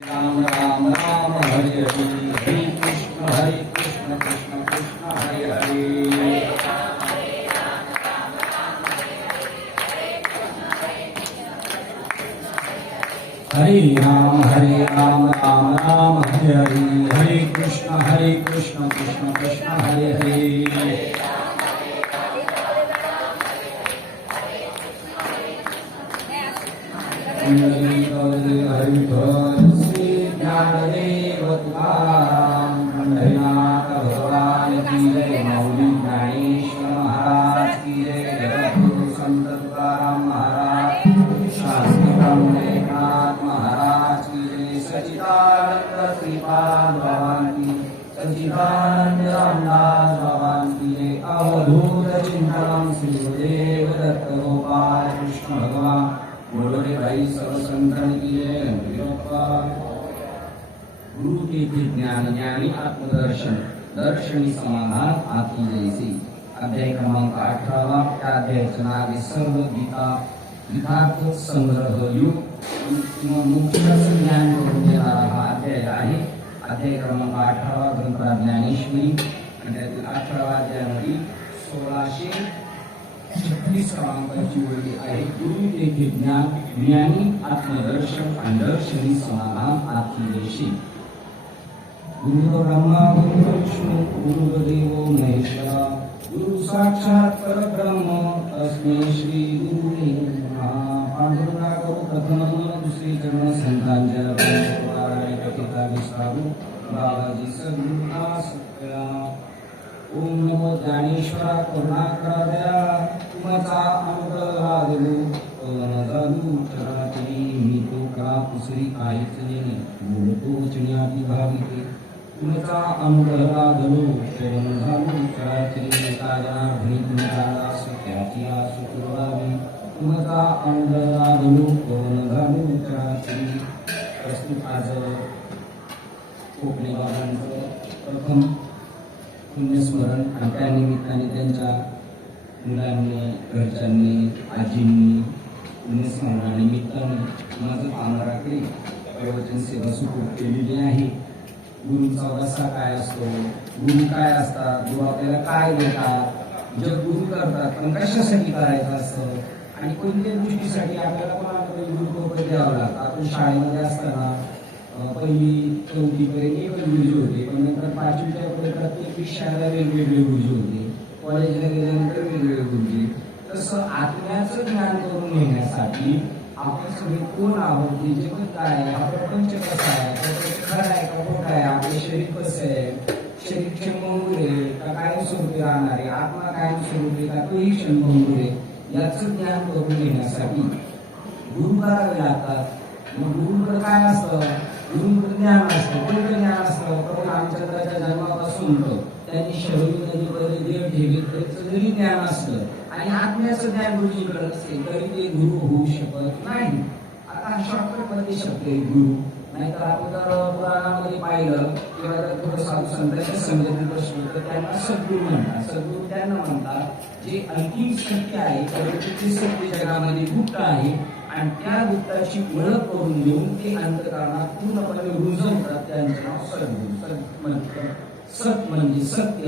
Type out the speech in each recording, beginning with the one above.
राम राम राम हरे हरे हरे कृष्ण कृष्ण कृष्ण हरे हरे। हरे राम राम राम हरे हरे हरे कृष्ण कृष्ण कृष्ण हरे हरे। हरिभर श्री ज्ञानदेव तुकाराम पंढरीनाथ भगवान की जय। मौली ज्ञानेश्वर महाराज की जय। जगद्गुरु संत तुकाराम महाराज, शास्त्री ब्रह्मनाथ महाराज की जय। सच्चिदानंद श्रीपाद भगवान की, सच्चिदानंद रामदास भगवान की जय। अवधूत चिंतन श्री गुरुदेव दत्त गोपाल कृष्ण भगवान बोलोरे भाई सब संतन की जय। गुरु के ज्ञान ज्ञानी आत्मदर्शन, दर्शनी समाधान आती जैसी। अध्याय क्रमांक 18। त्या अध्यायाचे नाव आहे सर्व गीता गीतार्थ संग्रह युग किंवा मोक्षाचं ज्ञान करून देणारा हा अध्याय आहे। अध्याय क्रमांक 18 ग्रंथरा ज्ञानेश्वरी आणि त्यातील 18वा अध्यायामध्ये 1636 क्रमांकाची ओळी आहे। गुरु तेथे ज्ञान ज्ञानी आत्मदर्शन आणि दर्शनी समाधान आत्मदेशी। गुरु ब्रह्मा गुरु विष्णू गुरुदेवो महेश्वरा गुरु साक्षात परब्रह्म तस्मै श्री गुरुवे नमः। पांडुरंगा गुरु प्रथम दुसरी चरण संतांच्या कथिता विसारू बाबाजी सद्गुरुना सत्या। ओम नमो ज्ञानेश्वरा करुणाकरा दया तुमचा अनुग्रह लागलो पवन जालू चराचरी। मी तो का पुसरी काहीच नाही बोलतो वचनी भाविके तुमचा अनुग्रह लागलो पवन जालू चराचरी। काजनार्धनी तुमचा सत्याची सुखुरावी तुमचा अनुग्रह लागलो पवन जालू चराचरी। प्रस्तुत आज कोकणी बाबांचं प्रथम पुण्यस्मरण आणि त्या निमित्ताने त्यांच्या मुलांनी घरच्यांनी आजींनी पुण्यस्मरणानिमित्ताने माझं कामराकडे प्रवचन सेवा सुरू केलेली आहे। गुरुचा वसा काय असतो, गुरु काय असतात, गुरु आपल्याला काय देतात, जग गुरु करतात पण कशासाठी करायचं असतं आणि कोणत्या गोष्टीसाठी आपल्याला कोणाकडे गुरुत्व द्यावं लागतं। आपण शाळेमध्ये असताना पहिली चौथीपर्यंत एकच गुरुजी होते, पण नंतर 5वीच्या पुढे प्रत्येक विषयाला वेगवेगळे गुरुजी होते, कॉलेजला गेल्यानंतर वेगवेगळे गुरुजी। तसं आत्म्याचं ज्ञान करून घेण्यासाठी आपण सगळे कोण आहोत, हे जगत काय आहे, हा प्रपंच कसा आहे, खरं आहे का खोटं आहे, आपलं शरीर कसं आहे, शरीर क्षणभंगूर आहे का कायम स्वरूपी राहणार आहे, आत्मा कायम स्वरूपी का तोही क्षणभंगूर आहे, याचं ज्ञान करून घेण्यासाठी गुरु करावे लागतात। मग गुरुकडे काय असतं, गुरुकडे ज्ञान असतं। कोणतं ज्ञान असतं, प्रभू रामचंद्राच्या जन्मापासून त्यांनी शरीर नदीमध्ये देव ठेवले त्याचं जरी ज्ञान असलं आणि आत्म्याचं ज्ञान गुरुजीकडे असेल तरी ते गुरु होऊ शकत नाही। आता हा शॉर्टकट मध्ये शब्द आहे गुरु, नाहीतर आपण जर पुराणामध्ये पाहिलं किंवा जर थोडं साधू संतांच्या समजून बसलो तर त्यांना सद्गुरू म्हणतात। सद्गुरू त्यांना म्हणतात जे अंतिम सत्य आहे, परंतु सत्य जगामध्ये गुप्त आहे आणि त्या गुप्ताची ओळख करून देऊन ते अंतःकरणात पूर्णपणे रुजवतात, त्यांचं नाव सद्गुरू। सत म्हणजे सत्य,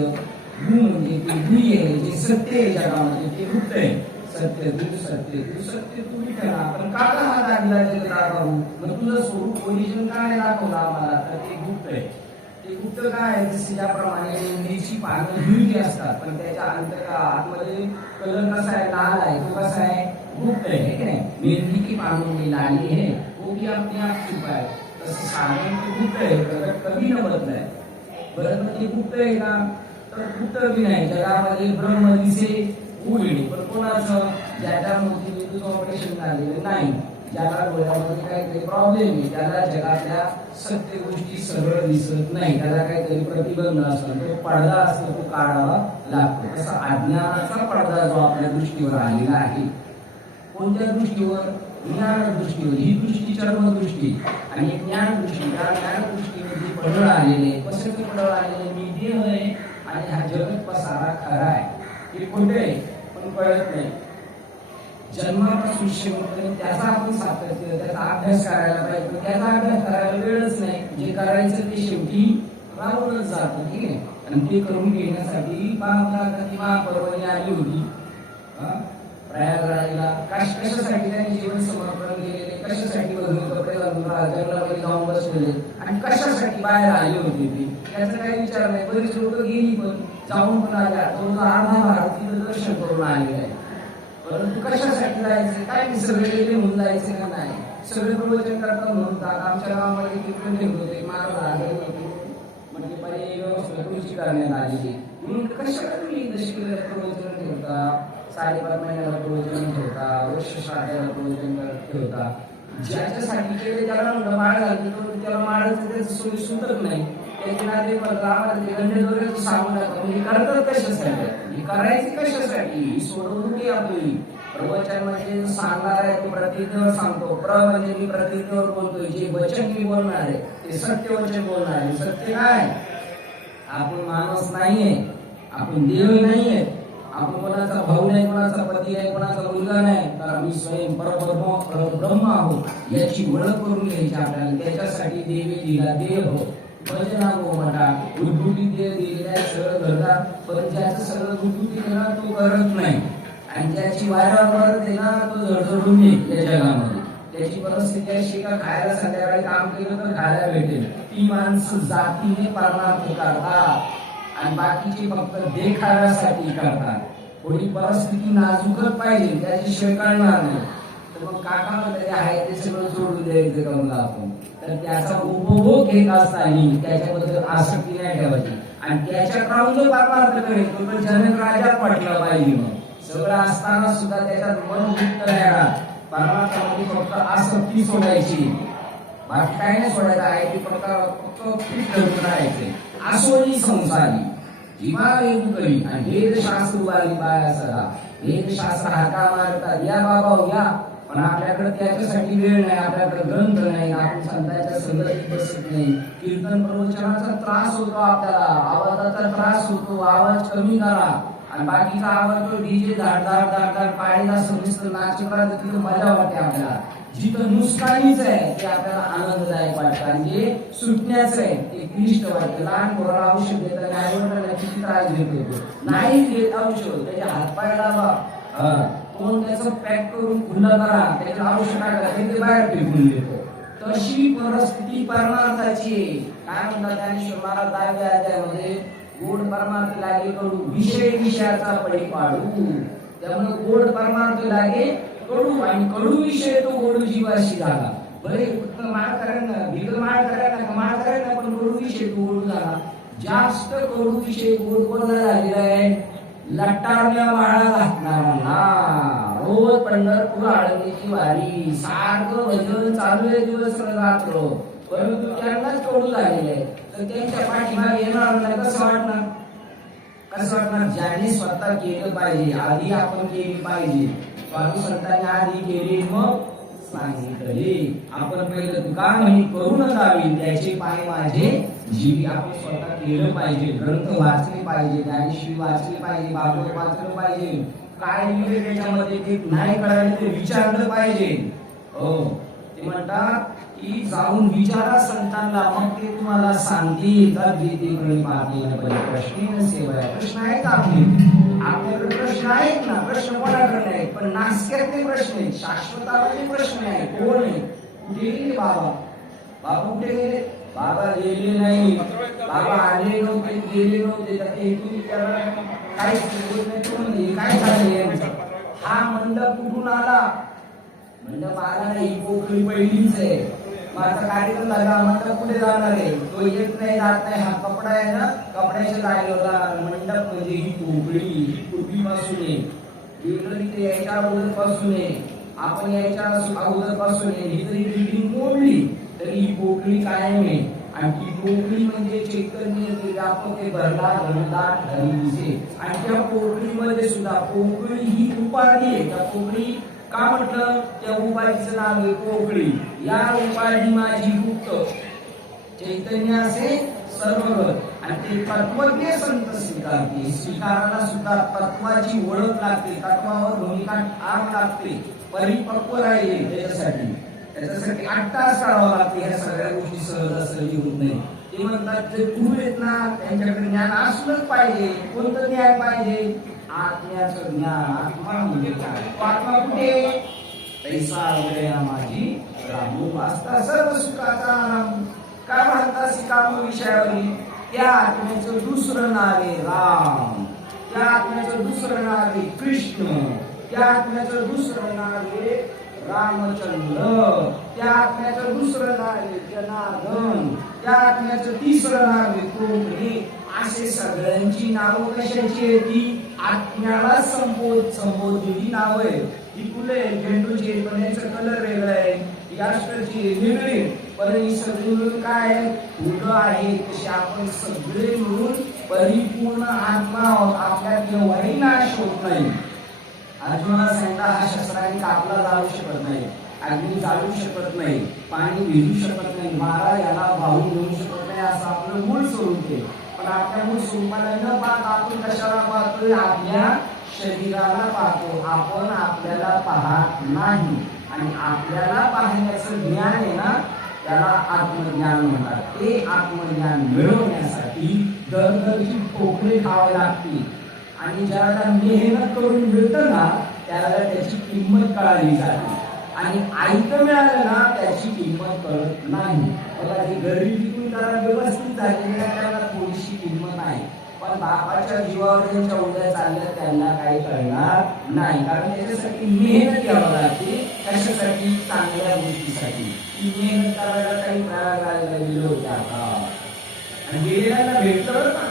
गुरु म्हणजे ते गुह्य आहे, जे सत्य आहे जगामध्ये ते गुप्त आहे। सत्य तू सत्य तू सत्य तू विठ्ठला, आपण का हा दाखला जगतावरून मग तुझं स्वरूप ओरिजिनल काय दाखवलं आम्हाला, तर ते गुप्त आहे। ते गुप्त काय आहे, जसे ज्याप्रमाणे मेंढीची पानं हिरवी असतात पण त्याच्या आतमध्ये कलर कसा आहे, लाल आहे, तो कसा आहे, गुप्त आहे की नाही। मेहंदी की पानों में लाली है वो भी अपने आप छुपा है, तसं साधन ते गुप्त आहे, प्रगट कधी न बदलाय। बरं म्हणजे गुप्त आहे का, तर गुप्त बी नाही। जगामध्ये ब्रह्म दिसे उघडे, पण कोणाचं, ज्याच्या मोठीने तुझं ऑपरेशन झालेलं नाही, ज्याला डोळ्यामध्ये काहीतरी प्रॉब्लेम आहे, ज्याला जगातल्या सत्य गोष्टी सरळ दिसत नाही, त्याला काहीतरी प्रतिबंध असतो, तो पडदा असतो, तो काढावा लागतो। तसा अज्ञानाचा पडदा जो आपल्या दृष्टीवर आलेला आहे, कोणत्या दृष्टीवर, ज्ञान दृष्टीवर। ही दृष्टी चर्मदृष्टी आणि ज्ञान दृष्टी, त्या ज्ञान दृष्टीमध्ये पडळ आलेले, कसं पडळ आलेले, मी देह आहे आणि हा जगत पसारा खरा आहे, हे खोटे आहे पण कळत नाही। जन्मापासून शेवटपर्यंत त्याचा आपण सातत्य, त्याचा अभ्यास करायला पाहिजे. पण त्याचा अभ्यास करायला वेळच नाही. जे करायचं ते शेवटी राहूनच जातं. ठीक आहे. आणि ते करून घेण्यासाठी महापर्वणी आली होती प्रयागराजला. कशासाठी त्यांनी जीवन समर्पण केलेले, कशासाठी कपडे घालून जंगलामध्ये जाऊन बसलेले आणि कशासाठी बाहेर आले होते ते, त्याचा काही विचार नाही. बरीच लोक गेली पण जाऊन पण आल्या. तो अर्धा भारत तिथं दर्शन करून आलेला आहे. परंतु कशासाठी जायचे काय मी सगळे घेऊन जायचे का नाही. सगळे प्रवचन करतात म्हणतात. आमच्या गावामध्ये तिकडे घेऊन होते महाराज आले होते म्हणजे पर्याय व्यवस्था तुमची करण्यात आलेली म्हणून कशाला तुम्ही दशकीला प्रवचन ठेवता, 5.5 महिन्याला प्रवचन ठेवता, वर्ष श्राद्धाला प्रवचन ठेवता. ज्याच्यासाठी केले त्याला म्हणलं माळ घालते तो त्याला माळाचं त्याचं सोयी सुटत नाही. त्याचे नाते आम्हाला ते गंडे वगैरे सांगू नका. म्हणजे करतात कशासाठी, हे करायचे कशासाठी, ही सोडवणूक आहे आपली. प्रवचन म्हणजे सांगणार आहे तो प्रतिज्ञेवर सांगतो. म्हणजे मी प्रतिज्ञेवर बोलतोय. जे वचन मी बोलणार आहे ते सत्य वचन बोलणार आहे. सत्य काय, आपण माणूस नाहीये, आपण देव नाहीये, आपण कोणाचा भाऊ नाही, कोणाचा पती आहे, कोणाचा मुलगा नाही, तर आम्ही स्वयं परब्रह्म आहोत याची ओळख करून घ्यायची आपल्याला. त्याच्यासाठी देवी दिला देव भजना गो म्हणा गुटगुटी दिलेल्या सगळं करतात. पण ज्याचं सगळं गुटगुटी देणार तो करत नाही आणि ज्याची वारंवार देणार तो झडझडून येईल या जगामध्ये. त्याची परिस्थिती अशी का खायला संध्याकाळी काम केलं तर खायला भेटेल. ती माणसं जातीने परमार्थ करतात आणि बाकीचे फक्त देखाव्यासाठी करतात. थोडी परिस्थिती नाजूकच पाहिजे त्याची शिवाय कळणार नाही. तर मग काका म्हणते आहे ते सगळं सोडून द्यायचं का मला आपण. तर त्याचा उपभोग घेत असताना त्याच्याबद्दल आसक्ती नाही ठेवायची आणि त्याच्या राहून जो परमार्थ करेल तो पण जनक राजाच वाटला पाहिजे. मग सगळं असताना सुद्धा त्याच्यात मन मुक्त राहणार. परमार्थामध्ये फक्त आसक्ती सोडायची, बाकी काय नाही सोडायचं आहे. ते फक्त फिट धरून राहायचे. आसोनी संसारी जीवा वेद करी आणि वेदशास्त्र वाली बाया सदा वेदशास्त्र हाका मारतात. या बाबा या, पण आपल्याकडे त्याच्यासाठी वेळ नाही, आपल्याकडे ग्रंथ नाही, आपण संतांच्या संगतीत बसत नाही. कीर्तन प्रवचनाचा त्रास होतो आपल्याला, आवाजाचा त्रास होतो. आवाज कमी करा आणि बाकीचा आवाज तो डीजे धाड धाड धाड धाड पाळीला समजतं नाचकरा तिथं मजा वाटते आपल्याला. जिथं नुसकानीच आहे ते आपल्याला आनंददायक वाटतं आणि जे सुटण्याचं आहे ते क्लिष्ट वाटतं. लहान पोराला औषध देताना आईवडिलांना किती त्रास देतो, नाही देत औषध, त्याच्या हातपाय दाबा, कोण त्याचं पॅक करून खुल्ला करा, त्याच्या औषध ते बाहेर फेकून देतो. तशी परिस्थिती परमार्थाची. काय म्हणतात ज्ञानेश्वर महाराज 10व्या अध्यायामध्ये, गोड परमार्थ लागे कडू विषय विषयाचा पडी पाडू. त्यामुळे गोड परमार्थ लागे कडू आणि कडू विषय तो गोड जीवाशी झाला. बरे फक्त माळ करायला भीक माळ करायला पण कडू विषय तो गोड झाला. जास्त कडू विषय गोड कोणाला झालेला आहे, लट्टावल्या माळा घातणारा. रोज पंढरपूर आळंदीची वारी सारखं भजन चालू आहे दिवस रात्र, परंतु त्यांनाच कडू झालेलं आहे. तर त्यांच्या पाठीमागे येणार नाही. कसं वाटणार, कसं वाटणार. ज्यांनी स्वतः केलं पाहिजे, आधी आपण केली पाहिजे. स्वामी संतांनी आधी केली मग सांगितले. आपण पहिलं तुका म्हणी करून जावी त्याचे पाय माझे जीवी. आपण स्वतः केलं पाहिजे, ग्रंथ वाचले पाहिजे, ज्ञानेश्वरी वाचली पाहिजे, भागवत वाचलं पाहिजे. काय लिहिले त्याच्यामध्ये ते नाही कळाले ते विचारलं पाहिजे. हो, ते म्हणतात की जाऊन विचारा संतांना, मग ते तुम्हाला सांगतील. तर गीते प्रश्न सेवा प्रश्न आहेत आपल्याकडे प्रश्न आहेत ना. प्रश्न कोणाकडे आहेत, पण नासक्यातले प्रश्न आहेत, शाश्वताचे प्रश्न आहेत. कोण आहे, कुठे गेले बाबा, बाबा कुठे गेले, बाबा गेले नाही, बाबा आले नव्हते, गेले नव्हते. काय झाले, हा मंडप कुठून आला, मंडप आला नाही, पोकळी पहिलीच आहे. माझा कार्यक्रम झाला, मंडप कुठे जाणार आहे, तो येत नाही जात नाही. हा कपडा आहे ना, कपड्याच्या जागेवर जाणार. मंडप म्हणजे ही पोकळी, ही पूर्वीपासून आहे, इथे यायच्या अगोदर पासून आहे, आपण यायच्या अगोदर पासून आहे. ही जरी बिल्डिंग मोडली तरी ही पोकळी कायम आहे. आणि ती पोकळी म्हणजे चैतन्य ते भरला घनदाट हरिचे. आणि त्या पोकळीमध्ये सुद्धा पोकळी ही उपाधी आहे. त्या पोकळी का म्हटलं, त्या उपाधीचं नाव आहे पोकळी. या उपाधी माझी गुप्त चैतन्य असे सर्वगत. आणि ते तत्वज्ञ संत स्वीकारते. स्वीकाराला सुद्धा तत्वाची ओळख लागते, तत्वावर भूमिका ठाम लागते, परिपक्व राहिले त्याच्यासाठी 8 तास काढावं लागते. ह्या सगळ्या गोष्टी सहजासहजी होत नाही. ते म्हणतात जे गुरु आहेत ना त्यांच्याकडे ज्ञान असलंच पाहिजे. कोणतं ज्ञान पाहिजे? आत्म्याचं ज्ञान. आत्मा म्हणजे काय? आत्मा कुठे? तैसा वगैरे माझी रामू वाचता सर्व सुखाचा आराम. काय म्हणतात सिकाम विषयावरील? त्या आत्म्याचं दुसरं नाव आहे राम, त्या आत्म्याचं दुसरं नाव आहे कृष्ण, त्या आत्म्याचं दुसरं नाव आहे रामचंद्र, त्या आत्म्याचं दुसरं नाव आहे जनार्दन, त्या आत्म्याचं तिसरं नाव आहे कोकणी. असे सगळ्यांची नावं कशाची आहे? ती आत्म्याला संबोधलेली नाव आहे. ही फुले झेंडूची पण याचा कलर वेगळा आहे, यास्टरची वेगळी, पण ही सगळी मिळून काय फुलं आहे. तसे आपण सगळे मिळून परिपूर्ण आत्मा आहोत. आपल्यात केव्हाही नाश होत नाही. अर्जुनाला सांगितलं हा शस्त्राने कापला जाऊ शकत नाही, अग्नी जाळू शकत नाही, पाणी भिजू शकत नाही, मारा याला वाहून घेऊ शकत नाही, असं आपलं मूळ स्वरूप आहे. पण आपल्या मूळ स्वरूपाला न पाहता आपण कशाला पाहतोय? आपल्या शरीराला पाहतो. आपण आपल्याला पाहत नाही. आणि आपल्याला पाहण्याचं ज्ञान आहे ना त्याला आत्मज्ञान म्हणतात. ते आत्मज्ञान मिळवण्यासाठी दरदरची ठोकरे खावे लागतील. आणि ज्याला मेहनत करून मिळतं ना त्याला त्याची किंमत कळाली जाते. आणि ऐकं मिळालं ना त्याची किंमत कळत नाही. बघा ही गरिबीतून जरा व्यवस्थित झालेली त्याला थोडीशी किंमत आहे. पण बापाच्या जीवावर ज्यांच्या उद्या चालल्या त्यांना काही कळणार नाही. कारण त्याच्यासाठी मेहनत घ्यावं लागते. कशासाठी? चांगल्या गोष्टीसाठी. ती मेहनत करायला काही प्रयागराजला गेलो होत्या आणि गेलेल्यांना भेटलं ना.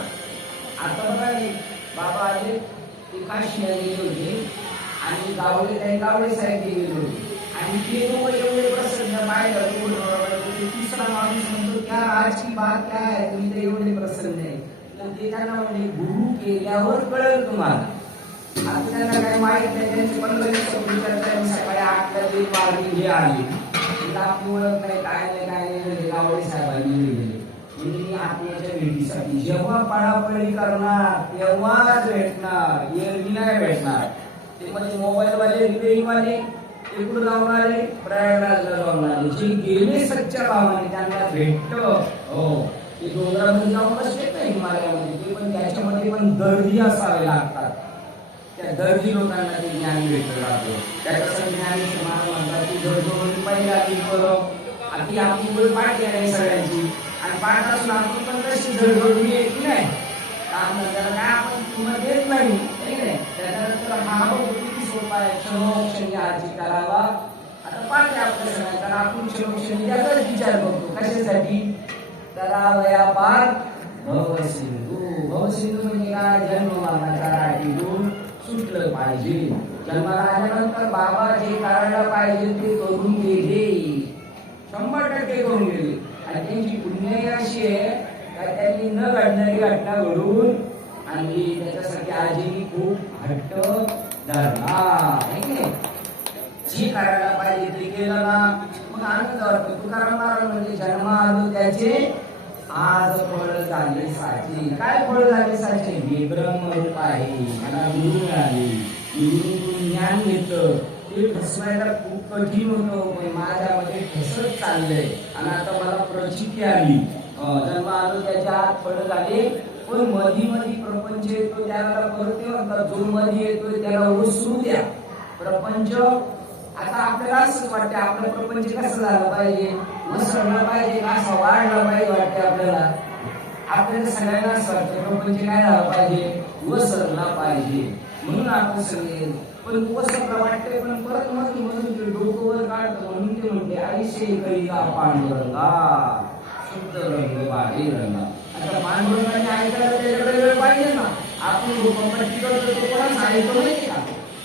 आता बघा बाबा आले ते काशीला गेले होते आणि गावडे साहेब गेले होते आणि ते लोक एवढे प्रसन्न पाहिलं. तिसरा माणूस म्हणतो क्या आज की बात क्या है, तुम्ही तर एवढे प्रसन्न आहे. तर ते त्यांना म्हणजे गुरु केल्यावर कळेल तुम्हाला. आता त्यांना काही माहित नाही. त्यांची 15 सकाळी 8ला ते पार्टी आली, आपली ओळख नाही काय नाही गावडे साहेबांनी गेले म्हणजे आत्म्याच्या भेटीसाठी. जेव्हा पळापळी करणार तेव्हाच भेटणार, एरवी नाही भेटणार. ते म्हणजे मोबाईल वाले रिपेरिंग वाले इकडून जाणारे प्रयागराजला जाणारे जे गेले सच्च्या भावाने त्यांना भेटत. हो ते डोंगरामध्ये जाऊन बसले नाही हिमालयामध्ये, ते पण त्याच्यामध्ये पण दर्दी असावे लागतात. त्या दर्दी लोकांना ते ज्ञान भेटलं जातं. त्याच्यासाठी ज्ञानेश्वर महाराज म्हणतात की जर पहिला ती आधी आपली वेळ पाठ आहे सगळ्यांची आणि पाठ असून आपण पण तशी जडजोडली येत नाही. त्याला काय आपण किंमत देत नाही. त्याच्यानंतर हा किती सोपा आहे. क्षणोक्षणी आजी करावा. आता पाठ आहे आपल्या सगळ्यांना. आपण क्षणोक्षणी त्याचाच विचार करतो. कशासाठी? करावया पार भवसिंधू. भवसिंधू म्हणजे काय? जन्म मरणाच्या राटीतून सुटलं पाहिजे. जन्माला आल्यानंतर बाबा जे करायला पाहिजे ते करून गेले, 100% करून गेले. आणि त्यांची पुण्याई अशी आहे का त्यांनी न घडणारी घटना घडून आणि त्याच्यासाठी आजीनी खूप हट्ट धरला. जे करायला पाहिजे ते केलं ना मग आनंद वाटतो. तुकाराम महाराज म्हणजे जन्म आलो त्याचे आज फळ झाले साचे. काय फळ झाले साचे? हे ब्रह्मरूप आहे. मला गुरु मिळाले, गुरुकडून ज्ञान घेतलं. ते ठसवायला खूप कठीण होतं पण माझ्यामध्ये ठसत चाललंय आणि आता मला प्रचिती आली. जन्म आलो त्याच्या आत फळ झाले. पण मधी प्रपंच येतो त्याला परत म्हणतात जो मध्ये येतोय त्याला ओसरू द्या. प्रपंच आता आपल्याला असंच वाटतं आपलं प्रपंच कसं झालं पाहिजे, वसरलं पाहिजे, असं वाढलं पाहिजे वाटते आपल्याला. आपल्याला सगळ्यांना असं वाटतं प्रपंच काय झालं पाहिजे, वसरला पाहिजे म्हणून आपण सगळे. पण वसरला वाटते पण परत म्हणून ते डोकं वर काढतं म्हणून ते म्हणते आईशे करिता पांडुरंगा शुद्ध रंग बाहे रंगा. आता पांडुरंगाने ऐकायला त्याच्याकडे वेळ पाहिजे ना. आपण रूपपट्टी करतो तो कोणाच ऐकतो नाही का?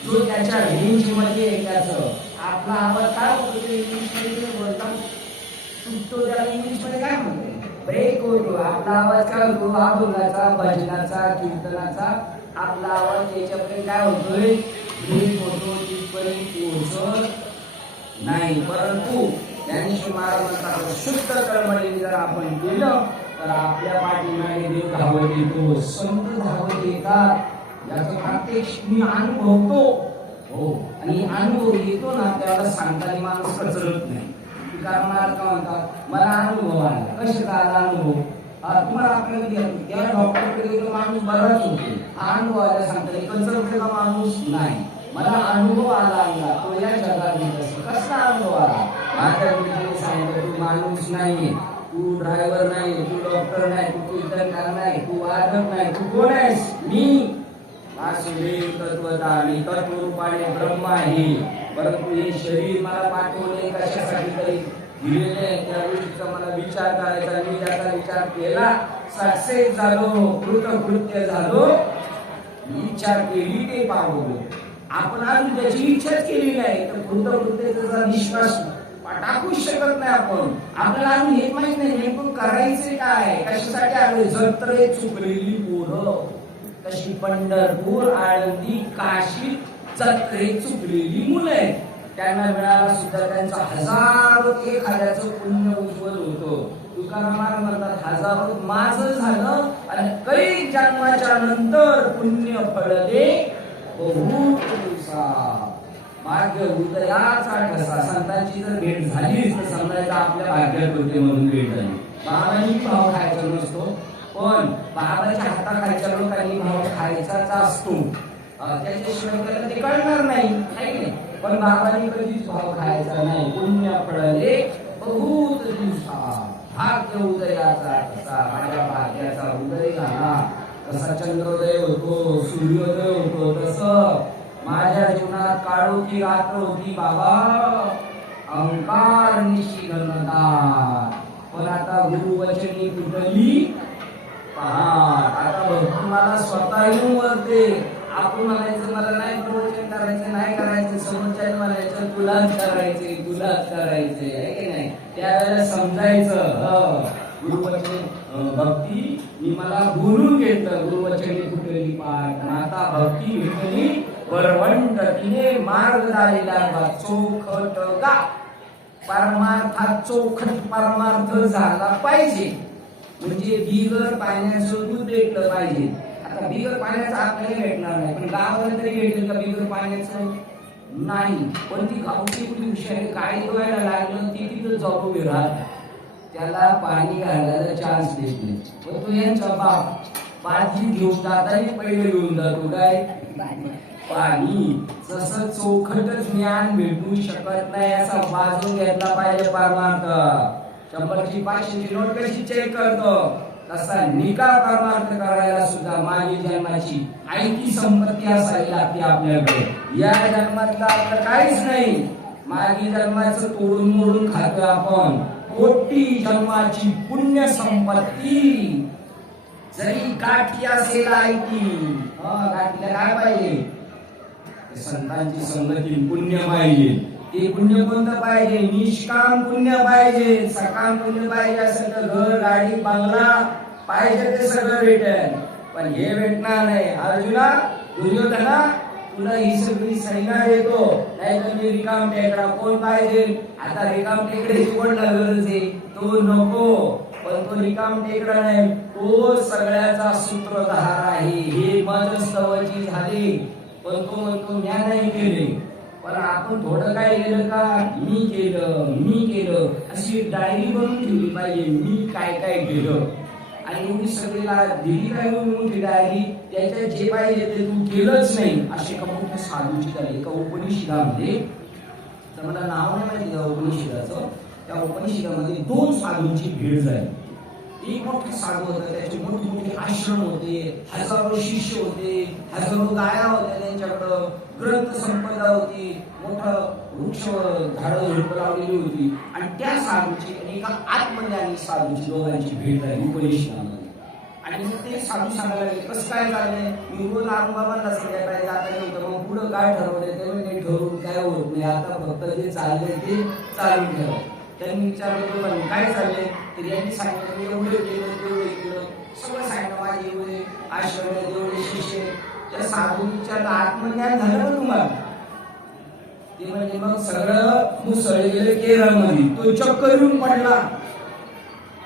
जो त्याच्या रेंज मध्ये त्याचं आपला आवाज काय होतो ते इंग्लिश मध्ये बोलतात. तो त्याला इंग्लिश मध्ये काय म्हणतो? ब्रेक होतो. आपला आवाज काय होतो? अभंगाचा, भजनाचा, कीर्तनाचा आपला आवाज त्याच्यापर्यंत काय होतोय? ब्रेक होतो. तिथपर्यंत पोहोचत नाही. परंतु ज्ञानेश्वर महाराज म्हणतात शुद्ध कर्मणी जर आपण केलं तर तर आपल्या पाठीमागे देव धावत येतो, संत धावत येतात. याचा प्रत्यक्ष मी अनुभवतो. हो, आणि अनुभव येतो ना त्याला सांगताना माणूस कचरत नाही. कारण मला का म्हणतात मला अनुभव आला. कशाचा आला अनुभव? तुम्हाला आपल्याला त्या डॉक्टरकडे गेलो माणूस बराच होतो. हा अनुभव आला सांगता कचरत का माणूस नाही. मला अनुभव आला तो या जगात कसला अनुभव आला? माझ्या मुलीने सांगितलं तू माणूस नाहीये, तू ड्रायव्हर नाही, तू डॉक्टर नाही, तू कीर्तनकार नाही, तू वादक नाही, तू कोण आहेस? मी वासुदेव तत्वज्ञानी तत्वरूपाने ब्रह्म आहे. परंतु हे शरीर मला पाठवले कशासाठी तरी दिलेले आहे. त्या गोष्टीचा मला विचार करायचा. मी त्याचा विचार केला, सक्सेस झालो, कृतकृत्य झालो. इच्छा केली ते पावलो. आपण अजून त्याची इच्छाच केली नाही तर कृतकृत्याचा निष्कर्ष टाकूच शकत नाही. आपल्याला अजून हे माहित नाही नेमकं करायचे काय, कशासाठी आलोय. जत्रे चुकलेली पोरं तशी पंढरपूर, आळंदी, काशी जत्रे चुकलेली मुलं आहेत. त्यांना मिळाला सुद्धा त्यांचा हजारो 1000चं पुण्य उज्ज्वल होतं. तुकाराम म्हणतात हजारो माझं झालं आणि काही जन्माच्या नंतर पुण्य फळले बहुत दिवसा. भाग्य उदयाचा ठसा. संतांची जर भेट झालीच तर समजायचं आपल्या भाग्यात होते म्हणून भेट झाली. बाबांनी भाव खायचा नसतो, पण बाबाच्या हाताखालच्या लोकांनी भाव खायचाच असतो. त्याच्याशिवाय त्याला ते कळणार नाही. पण बाबांनी कधीच भाव खायचा नाही. पुण्य फळले बहुत दिवसा. भाग्य उदयाचा ठसा. माझ्या भाग्याचा उदय झाला. जसा चंद्रोदय होतो, सूर्योदय होतो, तसं माझ्या जीवनात काळोखी रात्र होती बाबा. अहंकार निशी घनदार. पण आता गुरुवचनी कुठली पहाट. आता भक्ती मला स्वतः येऊन वरते. आपण म्हणायचं मला नाही प्रवचन करायचं, नाही करायचं. समोरच्याने म्हणायचं तुलाच करायचे, तुलाच करायचे, आहे की नाही. त्यावेळेला समजायचं गुरुवचन भक्ती मी मला बोलून घेतलं. गुरुवचनी कुठली पाठ. आता भक्ती घेतली वरवंट तिने मार्ग झालेला चोखट गा. परमार्थात चोखट परमार्थ झाला पाहिजे. म्हणजे बिगर पाण्याचं दूध भेटलं पाहिजे. आता बिगर पाण्याचं आपल्याला भेटणार नाही, पण गावाला तरी भेटेल का बिगर पाण्याचं? नाही. पण ती गावची कुठली हुशारी काय डोळ्याला लागलं ती तिथं जाऊ राहत. त्याला पाणी घालायला चान्स देत नाही. पण तो यांचा बाप बादली घेऊन जाताना पहिले घेऊन जातो काय पाणी. जसं चोखटच ज्ञान भेटू शकत नाही असा बाजू घेतला पाहिजे परमार्थ. 100ची 500ची नोट कशी चेक करतो तसा निकाल परमार्थ करायला सुद्धा मागील जन्माची आयती संपत्ती असावी लागते आपल्याकडे. या जन्मातलं आपलं काहीच नाही. मागील जन्माचं तोडून मोडून खातोय आपण. कोटी जन्माची पुण्य संपत्ती. जरी गाठी असेल आयती, गाठीला काय पाहिजे? संतांची संगती पुण्य पाहिजे. ते पुण्य कोणतं पाहिजे? निष्काम पुण्य पाहिजे. सकाम पुण्य पाहिजे असेल तर घर, गाडी, बंगला पाहिजे ते सगळं भेटेल. पण हे भेटणार नाही. अर्जुना, दुर्योधना, तुला ही सगळी सैना देतो, नाही तर मी रिकाम टेकडा. कोण पाहिजे? आता रिकाम टेकड्याची कोणला गरज आहे? तो नको. पण तो रिकाम टेकडा नाही, तो सगळ्याचा सूत्रधार आहे. हे मनस्तवची झाली. पण तो म्हणतो म्या नाही केले. पण आपण थोडं काय केलं का? मी केलं, मी केलं अशी डायरी बनवून ठेवली पाहिजे. मी काय काय केलं आणि मी सगळीला दिली काय म्हणून डायरी. त्याच्यात जे पाहिजे ते तू केलंच नाही असे का मोठ्या साधूची झाली. एका उपनिषदामध्ये, तर मला नाव नाही माहिती त्या उपनिषदाचं, त्या उपनिषदामध्ये 2 साधूंची भेट झाली. एक मोठे साधू होते, त्याचे मोठे मोठे आश्रम होते, हजारो शिष्य होते, हजारो गाया होत्या त्यांच्याकडं, ग्रंथ संपदा होती, मोठं वृक्ष झाडं झुडपं लावलेली होती. आणि त्या साधूची आणि एका आत्मज्ञानी साधूची दोघांची भेट झाली उपनिषदामध्ये. आणि मग ते साधू सांगायला लागले कसं काय चाललंय. मी रोज आंबाबांना संध्याकाळी जाता नव्हतं. मग पुढं काय ठरवलंय? ते म्हणजे ठरवून काय होत नाही. आता फक्त जे चाललंय ते चालून ठेवा. त्यांनी विचारलं काय चाललंय, तर यांनी सांगितलं एवढे केलं, तेवढे केलं, सगळं सांगितलं. माझे एवढे आश्रम, एवढे शिष्य. त्या साधू विचारलं आत्मज्ञान झालं का तुम्हाला? ते म्हणजे मग सगळं मुसळलेलं केरळमध्ये. तो चक्कर येऊन पडला.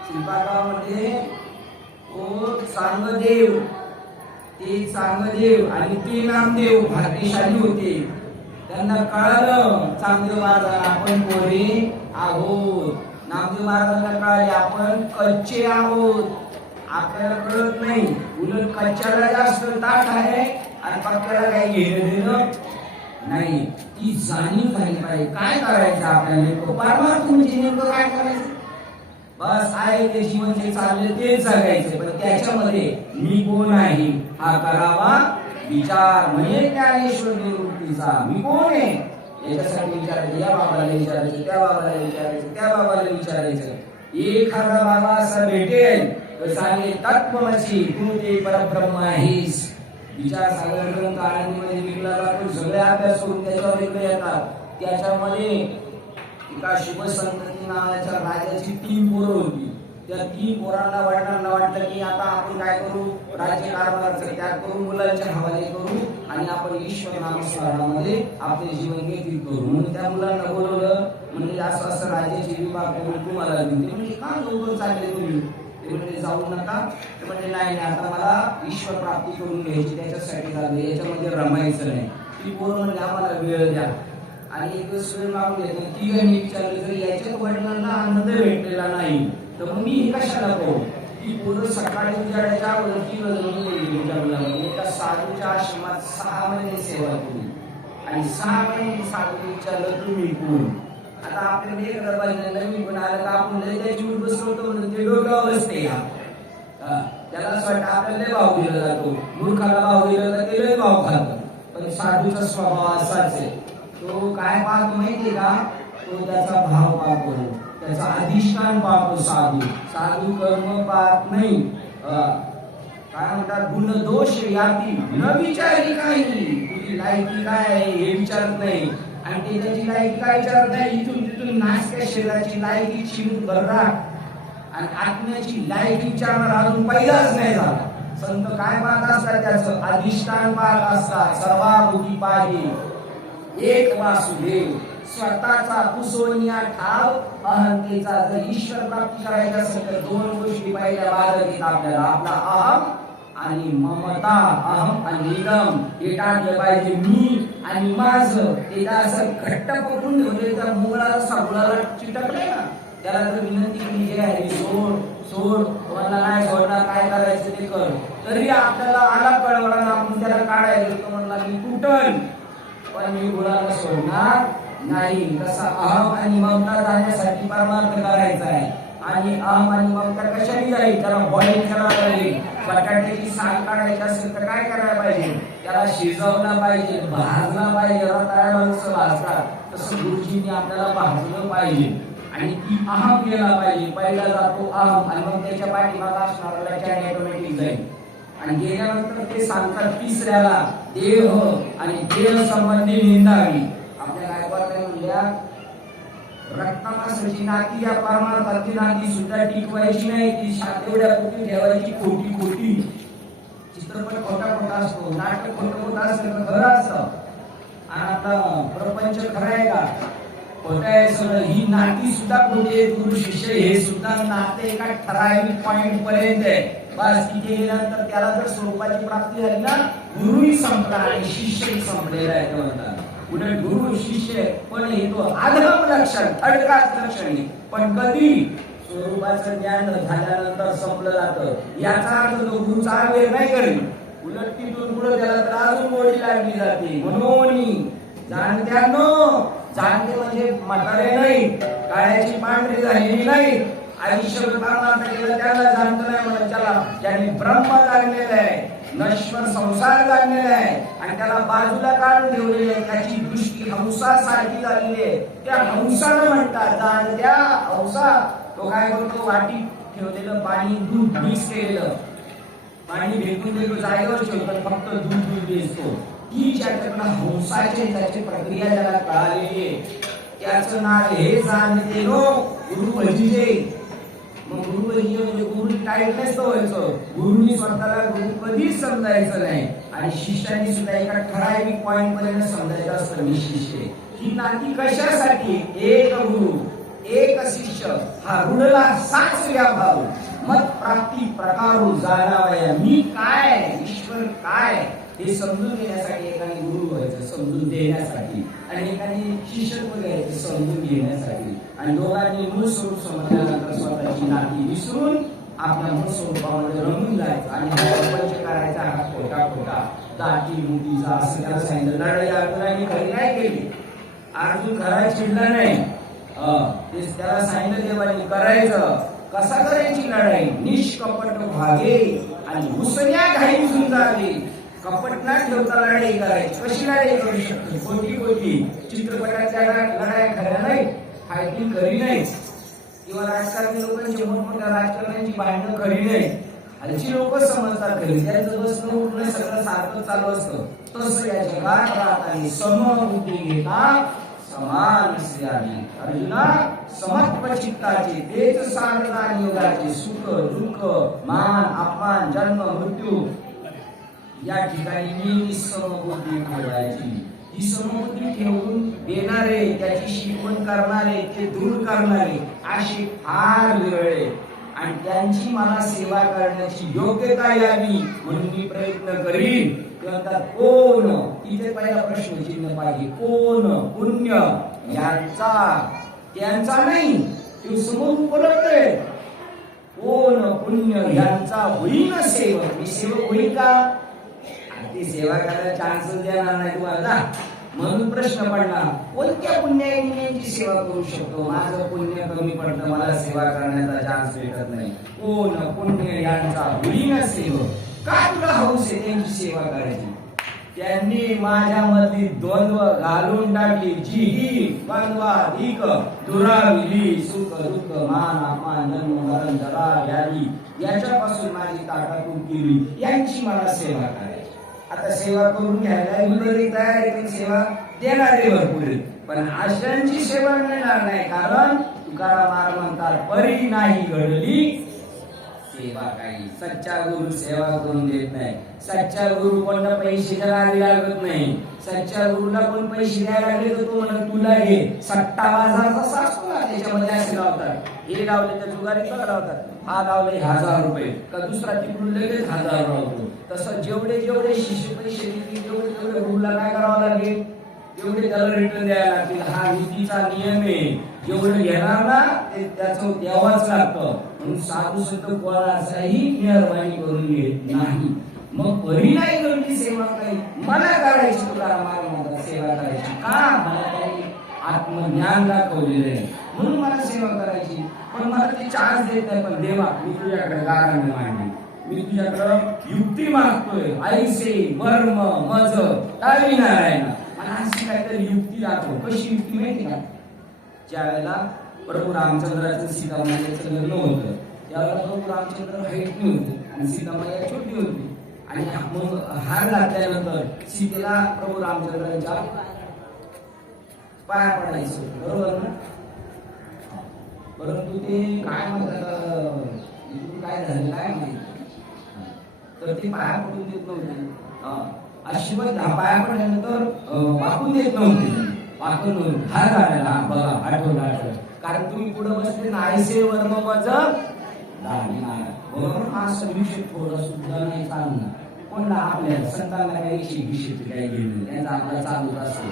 श्रीपादरावमध्ये तो चांगदेव, ते चांगदेव आणि ते नामदेव भाग्यशाली होते. त्यांना कळलं चांगदेव महाराजांना आपण कोरे आहोत. नामदेव महाराजांना कळले आपण कच्चे आहोत. आपल्याला कळत नाही. उलट कच्च्याला जास्त ताट आहे आणि पक्क्याला काही घेणं देणं नाही. ती जाणीव झाली पाहिजे. काय करायचं आपल्याला, परमार्थ म्हणजे नेमकं काय करायचं. बस आहे ते जीवन जे चालले तेच जगायचे. पण त्याच्यामध्ये मी कोण आहे हा करावा विचार. म्हणजे ज्ञानेश्वर निवृत्तीचा मी कोण आहे याच्यासाठी विचारायचं. या बाबाला विचारायचं, त्या बाबाला विचारायचं, त्या बाबाला विचारायचं. एखादा बाबा असा भेटेल तर सांगे तत्वमसी तू ते परब्रह्म आहेस. विचार सागर ग्रंथ आनंदीमध्ये विकला जातो. सगळे अभ्यास करून त्याच्यावर इकडे येतात. त्याच्यामध्ये एका शुभसंतती नावाच्या राजाची 3 पोरं होती. त्या 3 पोरांना वडिलांना वाटलं की आता आपण काय करू, राज्य कारभाराचा त्याग करू, मुलांच्या हवाले करू आणि आपण ईश्वर नामस्मरणामध्ये आपले जीवन व्यतीत करू. म्हणून त्या मुलांना बोलवलं. म्हणजे असं असं राज्याचे विभाग करून तुम्हाला दिले. म्हणजे का दोघं चालले तुम्ही. ते म्हणजे जाऊ नका. ते म्हणजे नाही आता मला ईश्वर प्राप्ती करून घ्यायची त्याच्यासाठी चालले, याच्यामध्ये रमायचं नाही. ती पोरं म्हणजे आम्हाला वेळ द्या. आणि एक दिवस वेळ मागून घेतली. तिघांनी विचारलं जर याच्यात वडिलांना आनंद भेटलेला नाही तर मग मी हे कशाला करू. ती पोरं सकाळी उजाडायच्या अगोदर 3 वाजता एका साधूच्या आश्रमात 6 महिने सेवा केली. आणि 6 महिने साधू विचारलं तुम्ही कोण. आता आपल्याला एखादा पाहिजे नवीन पण आलं का आपण त्याची उठ बसवतो म्हणून ते डोक्यावर बसते. त्याला असं वाटतं आपल्याला भाव दिला जातो. मूर्खाला भाव दिला जातो ते लय भाव खातं. पण साधूचा स्वभाव असाच आहे. तो काय पाहतो माहितीये का, तो त्याचा भाव पाहतो, त्याचा अधिष्ठान पाहतो. साधू कर्म पाहत नाही. काय म्हणतात गुण दोष याती न विचारी काही. तुझी लायकी काय आहे हे विचारत नाही. आणि ते त्याची लायकी काय विचारत नाही. इथून तिथून नाचत्या शरीराची लायकी चिमूट भरराट आणि आत्म्याची लायकी विचारणार अजून पहिलाच नाही झाला. संत काय पाहत असतात, त्याचं अधिष्ठान पाहत असतात. सर्वाभूती पाहिजे एक वासुदेव. स्वतःचा कुसोनिया ठाव अहंतेचा. जर ईश्वर प्राप्ती करायचं असेल तर 2 गोष्टी पहिल्या बाळगीत आपल्याला. आपला अहम आणि ममता. अहम आणि इदम हे टाकलं पाहिजे. मी आणि माझं ते असं घट्ट पकडून ठेवले तर मुलाला साबुळाला चिटकले ना. त्याला जर विनंती केली जे आहे सोड तुम्हाला नाही सोडणार, काय करायचं ते कर, तरी आपल्याला आला कळवळा ना आपण त्याला काढायचं. तो म्हणला मी तुटल पण मी मुलाला सोडणार नाही. कसा अहम आणि ममता जाण्यासाठी परमार्थ करायचा आहे. आणि अहम आणि ममता कशाने जाईल, त्याला बॉइल करायला पाहिजे. बटाट्याची साल काढायची असेल तर काय करायला पाहिजे, त्याला शिजवलं पाहिजे, भाजलं पाहिजे. रताळ्याला जसं भाजतात तसं गुरुजींनी आपल्याला भाजलं पाहिजे. आणि ती अहम केला पाहिजे. पहिला जातो अहम आणि मग त्याच्या पाठीमागे असणारा लक्षात ऑटोमॅटिक जाईल. आणि गेल्यानंतर ते सांगतात तिसऱ्याला देह आणि देह संबंधी निंदावी. आपल्या गायकवाड म्हणल्या रक्तमासाची नाती या परमार्थाची नाती सुद्धा टिकवायची नाही. ती तेवढ्या पोटी ठेवायची खोटी. चित्रपट खोटा असतो, नाटक खोटं असतं तर खरं असतं. आणि आता प्रपंच खरं आहे का, खोटं आहे सगळं. ही नाती सुद्धा खोटी आहे. गुरु शिष्य हे सुद्धा नाते एका ठराविक पॉइंट पर्यंत आहे. बस तिथे गेल्यानंतर त्याला जर स्वरूपाची प्राप्ती झाली ना, गुरुही संपला आणि शिष्यही संपलेला आहे. ते म्हणतात उलट गुरु शिष्य पण येतो आधम लक्षण, अडकाच लक्षण. पण कधी स्वरूपाचं ज्ञान झाल्यानंतर संपलं जातं. याचा अर्थ तो गुरुचा आवेग नाही करेल. उलट तिथून पुढे त्याला तर अजून गोडी लागली जाते. म्हणून जाणते म्हणजे म्हातारे नाही, काळ्याची पांढरी झालेली नाही. आयुष्यभर परमार्थ केलं त्याला जाणतं नाही म्हणत. त्याला ज्यांनी ब्रह्म जाणलेलं आहे, नश्वर संसार जाणलेला आहे आणि त्याला बाजूला काढून ठेवलेले आहे, त्याची दृष्टी हंसासारखी झालेली आहे. त्या हंसाला म्हणतात जाणत्या हंसा. तो काय करतो, वाटी ठेवलेलं पाणी दूध मिक्स केलेलं पाणी फेकून देतो, जागेवर ठेवतो, फक्त दूध बेसतो. ही ज्याच्याकडे हंसाची त्याची प्रक्रिया ज्याला कळालेली आहे त्याचं नाव हे जाणते नो गुरु भजीजे. मग गुरु भजीजे म्हणजे गुरु टाईटनेस तो व्हायचं. गुरुनी स्वतःला गुरु कधीच समजायचं नाही आणि शिष्याने सुद्धा एका ठराविक पॉइंट पर्यंत समजायचं असतं मी शिष्य. ही नाती कशासाठी, एक गुरु एक शिष्य हा ऋणला 7 व्याभाव मत प्राप्ती प्रकारो जाणावया. मी काय, ईश्वर काय हे समजून घेण्यासाठी एकाने गुरु व्हायचं, समजून देण्यासाठी, आणि एकाने शिष्यत्व घ्यायचं, समजून घेण्यासाठी. आणि दोघांनी मूळ स्वरूप समजल्यानंतर स्वतःची नाती विसरून आपल्या मूळ स्वरूपामध्ये रमून जायचं. आणि प्रपंच करायचा हा खोटा खोटा दाटी मुठीचा असं त्याला सांगितलं. लढाई अर्जुनाने खरी नाही केली, अर्जुन खरा चिडला नाही. तेच त्याला सांगितलं देवाने करायचं. कसा करायची लढाई? निष्कपट भागे आणि उसण्या घाई झुंजावे. कपट न ठेवता लढाई करायची. कशी लढाई करू शकतो? कोटी कोटी चित्रपटाच्या लढाई खऱ्या नाही, फायटिंग खरी नाही, किंवा राजकारणी लोकांची मोठमोठ्या राजकारण्यांची भांडणं खरी नाही. हलची लोक समजतात खरी, त्यांचं बसणं उठणं सगळं सारखं चालू असतं. तसं या जगात राहताना समबुद्धी घेता समान स्यावी. अर्जुना, समत्व चित्ताचे तेच साधना योगाचे. सुख दुःख मान अपमान जन्म मृत्यू या ठिकाणी मी समबुद्धी ठेवायची. ही समबुद्धी ठेवून देणारे, त्याची शिकवण करणारे, ते दूर करणारे अशी फार विरळे, आणि त्यांची मला सेवा करण्याची योग्यता यावी म्हणून मी प्रयत्न करीन. म्हणतात कोण? इथे पहिला प्रश्न चिन्ह पाहिजे. कोण? पुण्य यांचा, त्यांचा नाही, ते समोर उपलब्ध आहे. कोण पुण्य यांचा होईन सेवक. मी सेवक होईल का? ती सेवा करायला चान्स देणार नाही तुम्हाला, म्हणून प्रश्न पडला कोणत्या पुण्याची सेवा करू शकतो? माझं पुण्य कमी पडतं, मला सेवा करण्याचा चान्स भेटत नाही. कोण पुण्य यांचा होईन सेवक. का तुला हौस आहे त्यांची सेवा करायची? त्यांनी माझ्यामधली द्वंद्व घालून टाकली. जी ही द्वंद्वाधिक दुराविली. सुख दुःख मान अपमान जन्म मरण जरा व्याधी याच्यापासून माझी ताटातूट केली. यांची मला सेवा करायची. आता सेवा करून घ्यायला मुलगी तयार आहे, पण सेवा देणारे भरपूर आहेत, पण आश्रयांची सेवा मिळणार नाही. कारण तुकाराम महाराज म्हणतात परी नाही घडली सेवा काही. सच्चा गुरु सेवा करून देत नाही. सच्चा गुरु कोणता पैसे द्यायला लागत नाही. सच्चा गुरुला कोण पैसे द्यायला लागले तर तो म्हणत तुला घे. सट्टा बाजारचा सासू ना त्याच्यामध्ये असे लावतात. हे लावले तर जुगारी बघ लावतात. हा लावले 1000 रुपये का दुसरा तिकडून लगेच 1000 लावतो. तसं जेवढे जेवढे शिष्य पैसे देतील तेवढे तेवढे गुरुला काय करावं लागेल? तेवढे त्याला रिटर्न द्यायला लागतील. हा नीतीचा नियम आहे. जेवढं घेणार ना ते त्याचं द्यावाच लागतं. म्हणून साधू संत कोणाचाही मेहरबानी करून घेत नाही. मग परी नाही घडली सेवा काही मला करायची. तुकाराम महाराज सेवा करायची का? मला काही आत्मज्ञान दाखवलेलं आहे म्हणून मला सेवा करायची. पण मला ते चान्स देत नाही. पण देवा मी तुझ्याकडे गाराने मांडली, मी तुझ्याकडे युक्ती मागतोय. ऐसे वर्म मज टाळी नारायण. मला अशी काहीतरी युक्ती दाखव. कशी युक्ती माहिती का? ज्या वेळेला प्रभू रामचंद्राचं सीतामातेचं लग्न होतं त्यावेळेला प्रभू रामचंद्र हाईट होते आणि सीतामाया छोटी होती. आणि मग हार घातल्यानंतर सीतेला प्रभू रामचंद्रांच्या पाया पडायचं, बरोबर ना? परंतु ते काय म्हणतात, काय झालं काय माहिती, तर ते पाया पडून देत नव्हते. अशिवाय पाया पडल्यानंतर वाकून देत नव्हते. वाकून हार घालायला बघा आठवलं. कारण तुम्ही पुढे बसले नाहीसे वर्म मज बरोबर. हा विषय थोडा सुद्धा नाही चालणार. कोणला आपल्याला संतांना काही विषय काही घेऊन त्यांचा आपला चालूच असतो.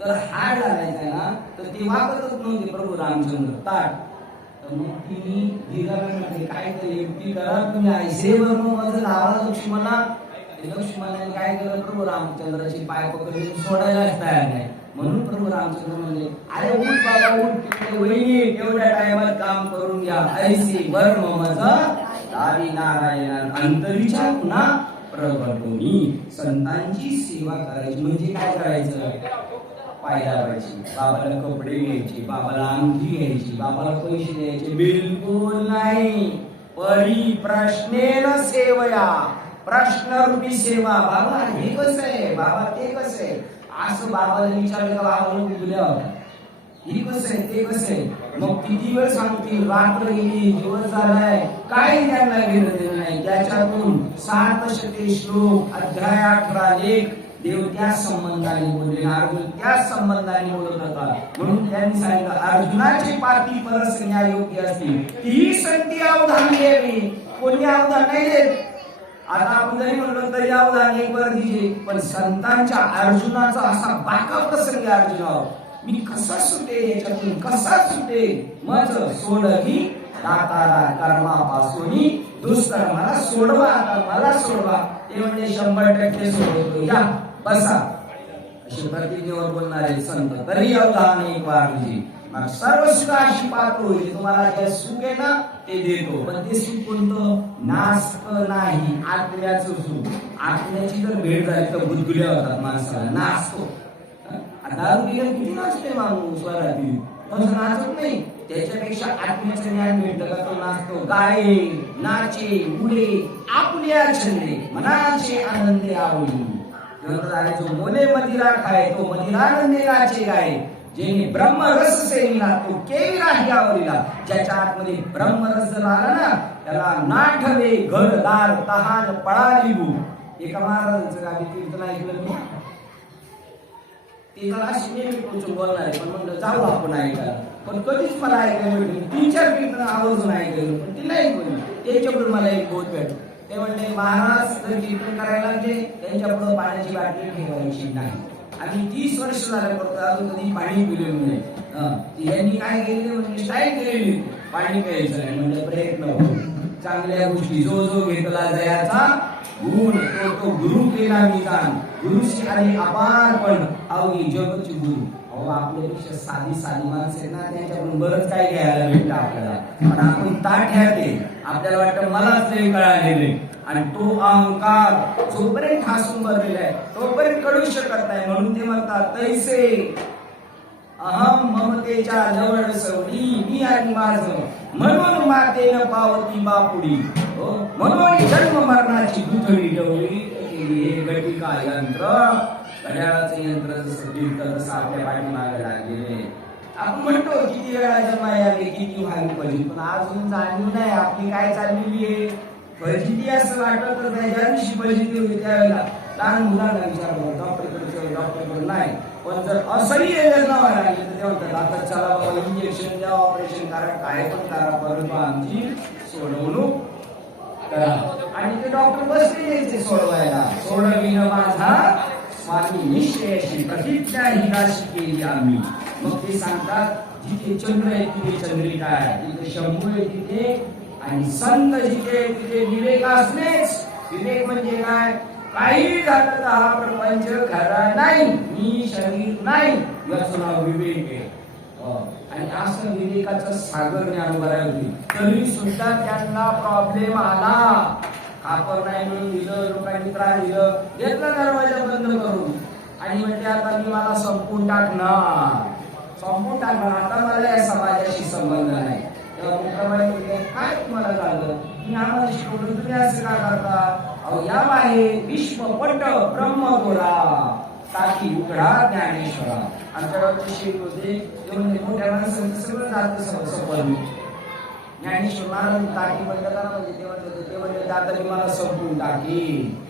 तर हार घालायचा ना तर ते वाकतच नव्हते प्रभू रामचंद्र ताट. तर मग तुम्ही धीरामध्ये काहीतरी युक्ती करा. तुम्ही ऐसे वर्म मज लावा लक्ष्मणा. लक्ष्मणाने काय केलं? प्रभू रामचंद्राची पाय पकडून सोडायलाच तयार नाही. म्हणून प्रभू रामचंद्र म्हणजे अरे उठ बाबा उठ, तिकडे वहिनी एवढ्या टायमात काम करून घ्या. ऐसे वर्म मज दारी नारायण अंतरीच्या पुन्हा प्रगटोनी. संतांची सेवा करायची म्हणजे काय करायचं? पाय लावायची, बाबाला कपडे घ्यायचे, बाबाला अंगठी घ्यायची, बाबाला पैसे द्यायचे बिलकुल नाही. परी प्रश्नेन सेवया. प्रश्नरूपी सेवा. बाबा हे कसं आहे, बाबा ते कसं आहे, असं बाबाला विचारलं का बाबाला तुझ्या हे कसं आहे ते कसं आहे. मग किती वेळ सांगतील, रात्र गेली दिवस झालाय, काही त्यांना घेणं देणं नाही. त्याच्यातून 7 श्लोक, अध्याय 18 लेख देव त्या संबंधाने बोलले, अर्जुन त्या संबंधाने बोलत होता. म्हणून त्यांनी सांगितलं अर्जुनाची पाती परस न्यायोग्य असतील ती संती अवधान घ्यावी. कोणी अवधान नाही देत. आता आपण जरी म्हणलो तरी अवधान एक वर दिजे, पण संतांच्या अर्जुनाचा असा बाका प्रसंग अर्जुनावर मी कसा सुटे, याच्यातून कसा सुटे, मज सोडवी दातारा कर्मापासून दुष्कर्माला सोडवा. आता मला सोडवा. ते म्हणजे 100% सोडवतो, या बसा अशी प्रतिज्ञेवर बोलणारे संत. तरी अवधान एक वार दिजे. मग सर्व सुखाशी पात्र होईल. तुम्हाला जे सुख आहे ना ते देतो, पण ते सुख कोणतं? नास्त नाही, आत्म्याचं सुख. आत्म्याची जर भेट झाली तर गुदगुल्या होतात माणसाला, नाचतो. दारू पिल्यावर किती नाचते माणूस स्वरातील, तसं नाचत नाही. त्याच्यापेक्षा आत्म्याचं ज्ञान भेटलं का तो नाचतो. गाये नाचे उडे आपल्या छंदे मनाचे आनंदे आवडी. जो मोले मदिरा खाय तो मदिरानंदे नाचे गाय. जेणे ब्रह्मरस सेविला तो केविला हियावरीला. ज्याच्या आतमध्ये ब्रह्मरस जर आला ना त्याला नाठवे घरदार तहान पळाली भू. एका महाराजांचं गावी कीर्तन ऐकलं मी. ते मला अशी नेहमी पोचून बोलणार आहे, पण म्हणलं जाऊ आपण ऐकायला. पण कधीच मला ऐकायला भेटली. 3-4 कीर्तन आवर्जून ऐकलं, पण ती नाही बोलली. त्याच्याकडून मला एक बोध भेटलं. ते म्हणले महाराज जर कीर्तन करायला लागले त्यांच्या पुढे पाण्याची बाटली ठेवायची नाही. आम्ही 30 वर्ष झालं करतो, अजून कधी पाणी पिलेलं नाही. यांनी काय केलेले म्हणजे स्टाईल केलेली, पाणी प्यायचं नाही. म्हणजे प्रयत्न होतो. चांगल्या गोष्टी जो जो घेतला जयाचा गुण तो गुरु केला निदान. गुरुशी आली अपार पण अवघी जगची गुरु. अहो आपल्यापेक्षा साधी साधी माणसं आहेत ना, त्यांच्याकडून बरंच काय घ्यायला भेटतं आपल्याला. पण आपण ताठ्या ते आपल्याला वाटतं मलाच ते कळालेले. आणि तो अहंकार जोपर्यंत ठासून भरलेला आहे तोपर्यंत कळू शकत नाही. म्हणून ते म्हणतात तैसे अहम ममतेच्या जवळ सवडी मी आणि माझं. म्हणून मातेनं पावती बापुडी. म्हणून जन्म मरणाची दुधडी डवळी केली घटिका यंत्र. घड्याळाचं यंत्र जसं फिरतं तसं आपल्या पाठीमागे लागलेले. आपण म्हणतो किती वेळा जन्माय आले किती व्हायला पाहिजे, पण अजून जाणीव नाही आपली काय चाललेली आहे. फजिती असं वाटतच नाही. ज्या दिवशी फजिती होती त्यावेळेला लहान मुलांना विचारलं डॉक्टरकडे, डॉक्टरकडे नाही. पण जर असंही वेदना व्हायला लागली तर ते म्हणतात आता चला बाबा इंजेक्शन द्या, ऑपरेशन करा, काय पण करा, परंतु आमची सोडवणूक करा. आणि ते डॉक्टर बसले यायचे सोडवायला. सोडविन माझा स्वामी निश्चयाशी प्रतिज्ञा ही राशी केली आम्ही. मग ते सांगतात जिथे चंद्र आहे तिथे चंद्रिका आहे, तिथे शंभू आहे तिथे, आणि संत जिथे तिथे विवेक असणेच. विवेक म्हणजे काय? काही झालं तर हा प्रपंच खरा नाही, मी शरीर नाही, याचं नाव विवेक आहे. आणि असं विवेकाचं सागर ज्ञान होती तरी सुद्धा त्यांना प्रॉब्लेम आला. खापर नाही म्हणून दिलं, लोकांनी त्रास दिलं, घेतला दरवाजा बंद करून आणि म्हणजे आता मी मला संपून टाकणार. आता मला या समाजाशी संबंध नाही. काय तुम्हाला झालं? मी आम्हाला शिकवलं, तुम्ही असं का करता? अहो या बाहेर विश्वपट ब्रह्मगोरा टाकी उघडा ज्ञानेश्वरा. आमच्या गावचे शेख होते, ते म्हणजे मोठ्या माणसांचं सगळं जातं सफल. ज्ञानेश्वर महाराज टाकी बंद करा म्हणजे ते म्हणजे आता मी मला संपून टाकी,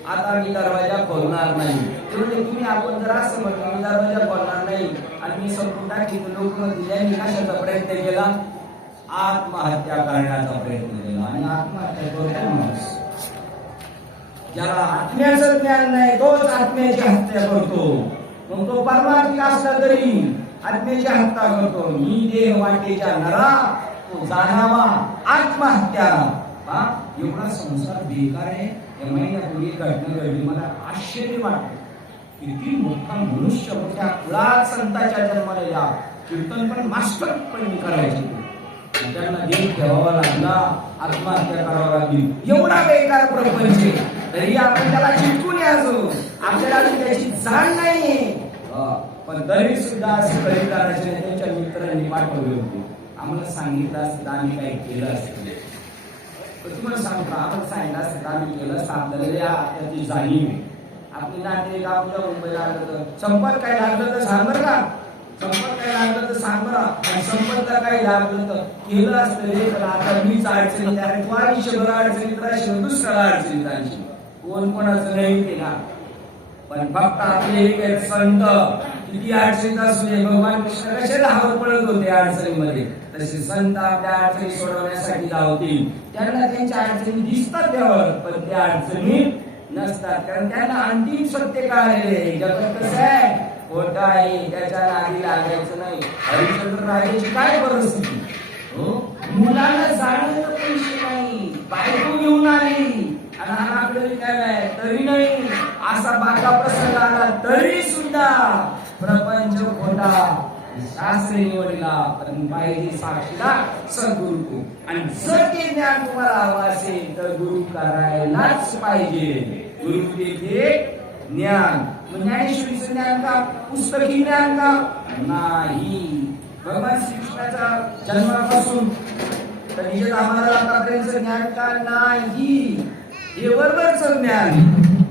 आता मी दरवाजा खोलणार नाही. ते म्हणजे तुम्ही आपण जर असं म्हटलं मी दरवाजा खोलणार नाही आणि मी संपून टाकी, लोक ज्यांनी कशाचा प्रयत्न केला? आत्महत्या करण्याचा प्रयत्न केला. आणि आत्महत्या करतो माणूस ज्याला आत्म्याचं ज्ञान नाही तोच आत्म्याची हत्या करतो. मग तो परमार्थी असला तरी आत्म्याची हत्या करतो. मी देह वाटेच्या नरा तो जाणावा आत्महत्या. एवढा संसार बेकार आहे. या महिन्यापूर्वी घटना घडली, मला आश्चर्य वाटलं. किती मोठा मनुष्य मोठ्या कुळात संतांच्या जन्माला कीर्तन पण मास्टर पण करायचे, त्यांना देव ठेवावा लागला, आत्महत्या करावा लागली. एवढा बेकार प्रपंच तरी आपण त्याला चिटकून यायचो. आपल्याला त्याची जाण नाहीये, पण तरी सुद्धा असे परिकाराचे त्यांच्या मित्रांनी पाठवले होते. आम्हाला सांगितलं असतं आम्ही काही केलं असतं. तुम्हाला सांगतो आपण सांगितलं असतं आम्ही केलं असतं, आपल्याला त्याची जाणीव आहे. आपली नाते आपल्या मुंबईला आलं तर संपर्क काय लागलं तर सांग बरं का, संपर्क काय लागलं तर सांग बरं. आणि संपर्क काय लागलं तर केलं असतं रे, तर आता मीच अडचणीत आहे, तू आयुष्यभर अडचणीत राहशील, दुसऱ्याला अडचणीत राहशील. कोण कोणाचं नाही केला. पण फक्त आपले एक संत किती अडचणीत असू दे, भगवान कृष्ण कसे धावत पडत होते अडचणीमध्ये, तसे संत आपल्या अडचणी सोडवण्यासाठी धावतील. त्यांना त्यांच्या अडचणी दिसतात त्यावर, पण त्या अडचणीत नसतात, कारण त्यांना अंतिम सत्य कळालेले. जगत कसं आहे, खोट आहे, त्याच्या नादी लागायचं नाही. हरिश्चंद्र राजाची काय परिस्थिती, मुलाला जाण्याचं पैसे नाही, बायको घेऊन आली आणि आपल्याला काय नाही तरी नाही, असा बाका प्रसंग आला तरी सुद्धा प्रपंच खोटा, शास्त्री निवडला, पण पाहिजे साक्षीदार सद्गुरु. आणि जर ते ज्ञान तुम्हाला हवं असेल तर गुरु करायलाच पाहिजे. गुरु तेथे ज्ञान, ज्ञानेश्वरीचं ज्ञान का, पुस्तकी ज्ञान का नाही. भगवान श्रीकृष्णाच्या जन्मापासून तर आम्हाला आतापर्यंत ज्ञान का नाही, हे वरवरचं ज्ञान.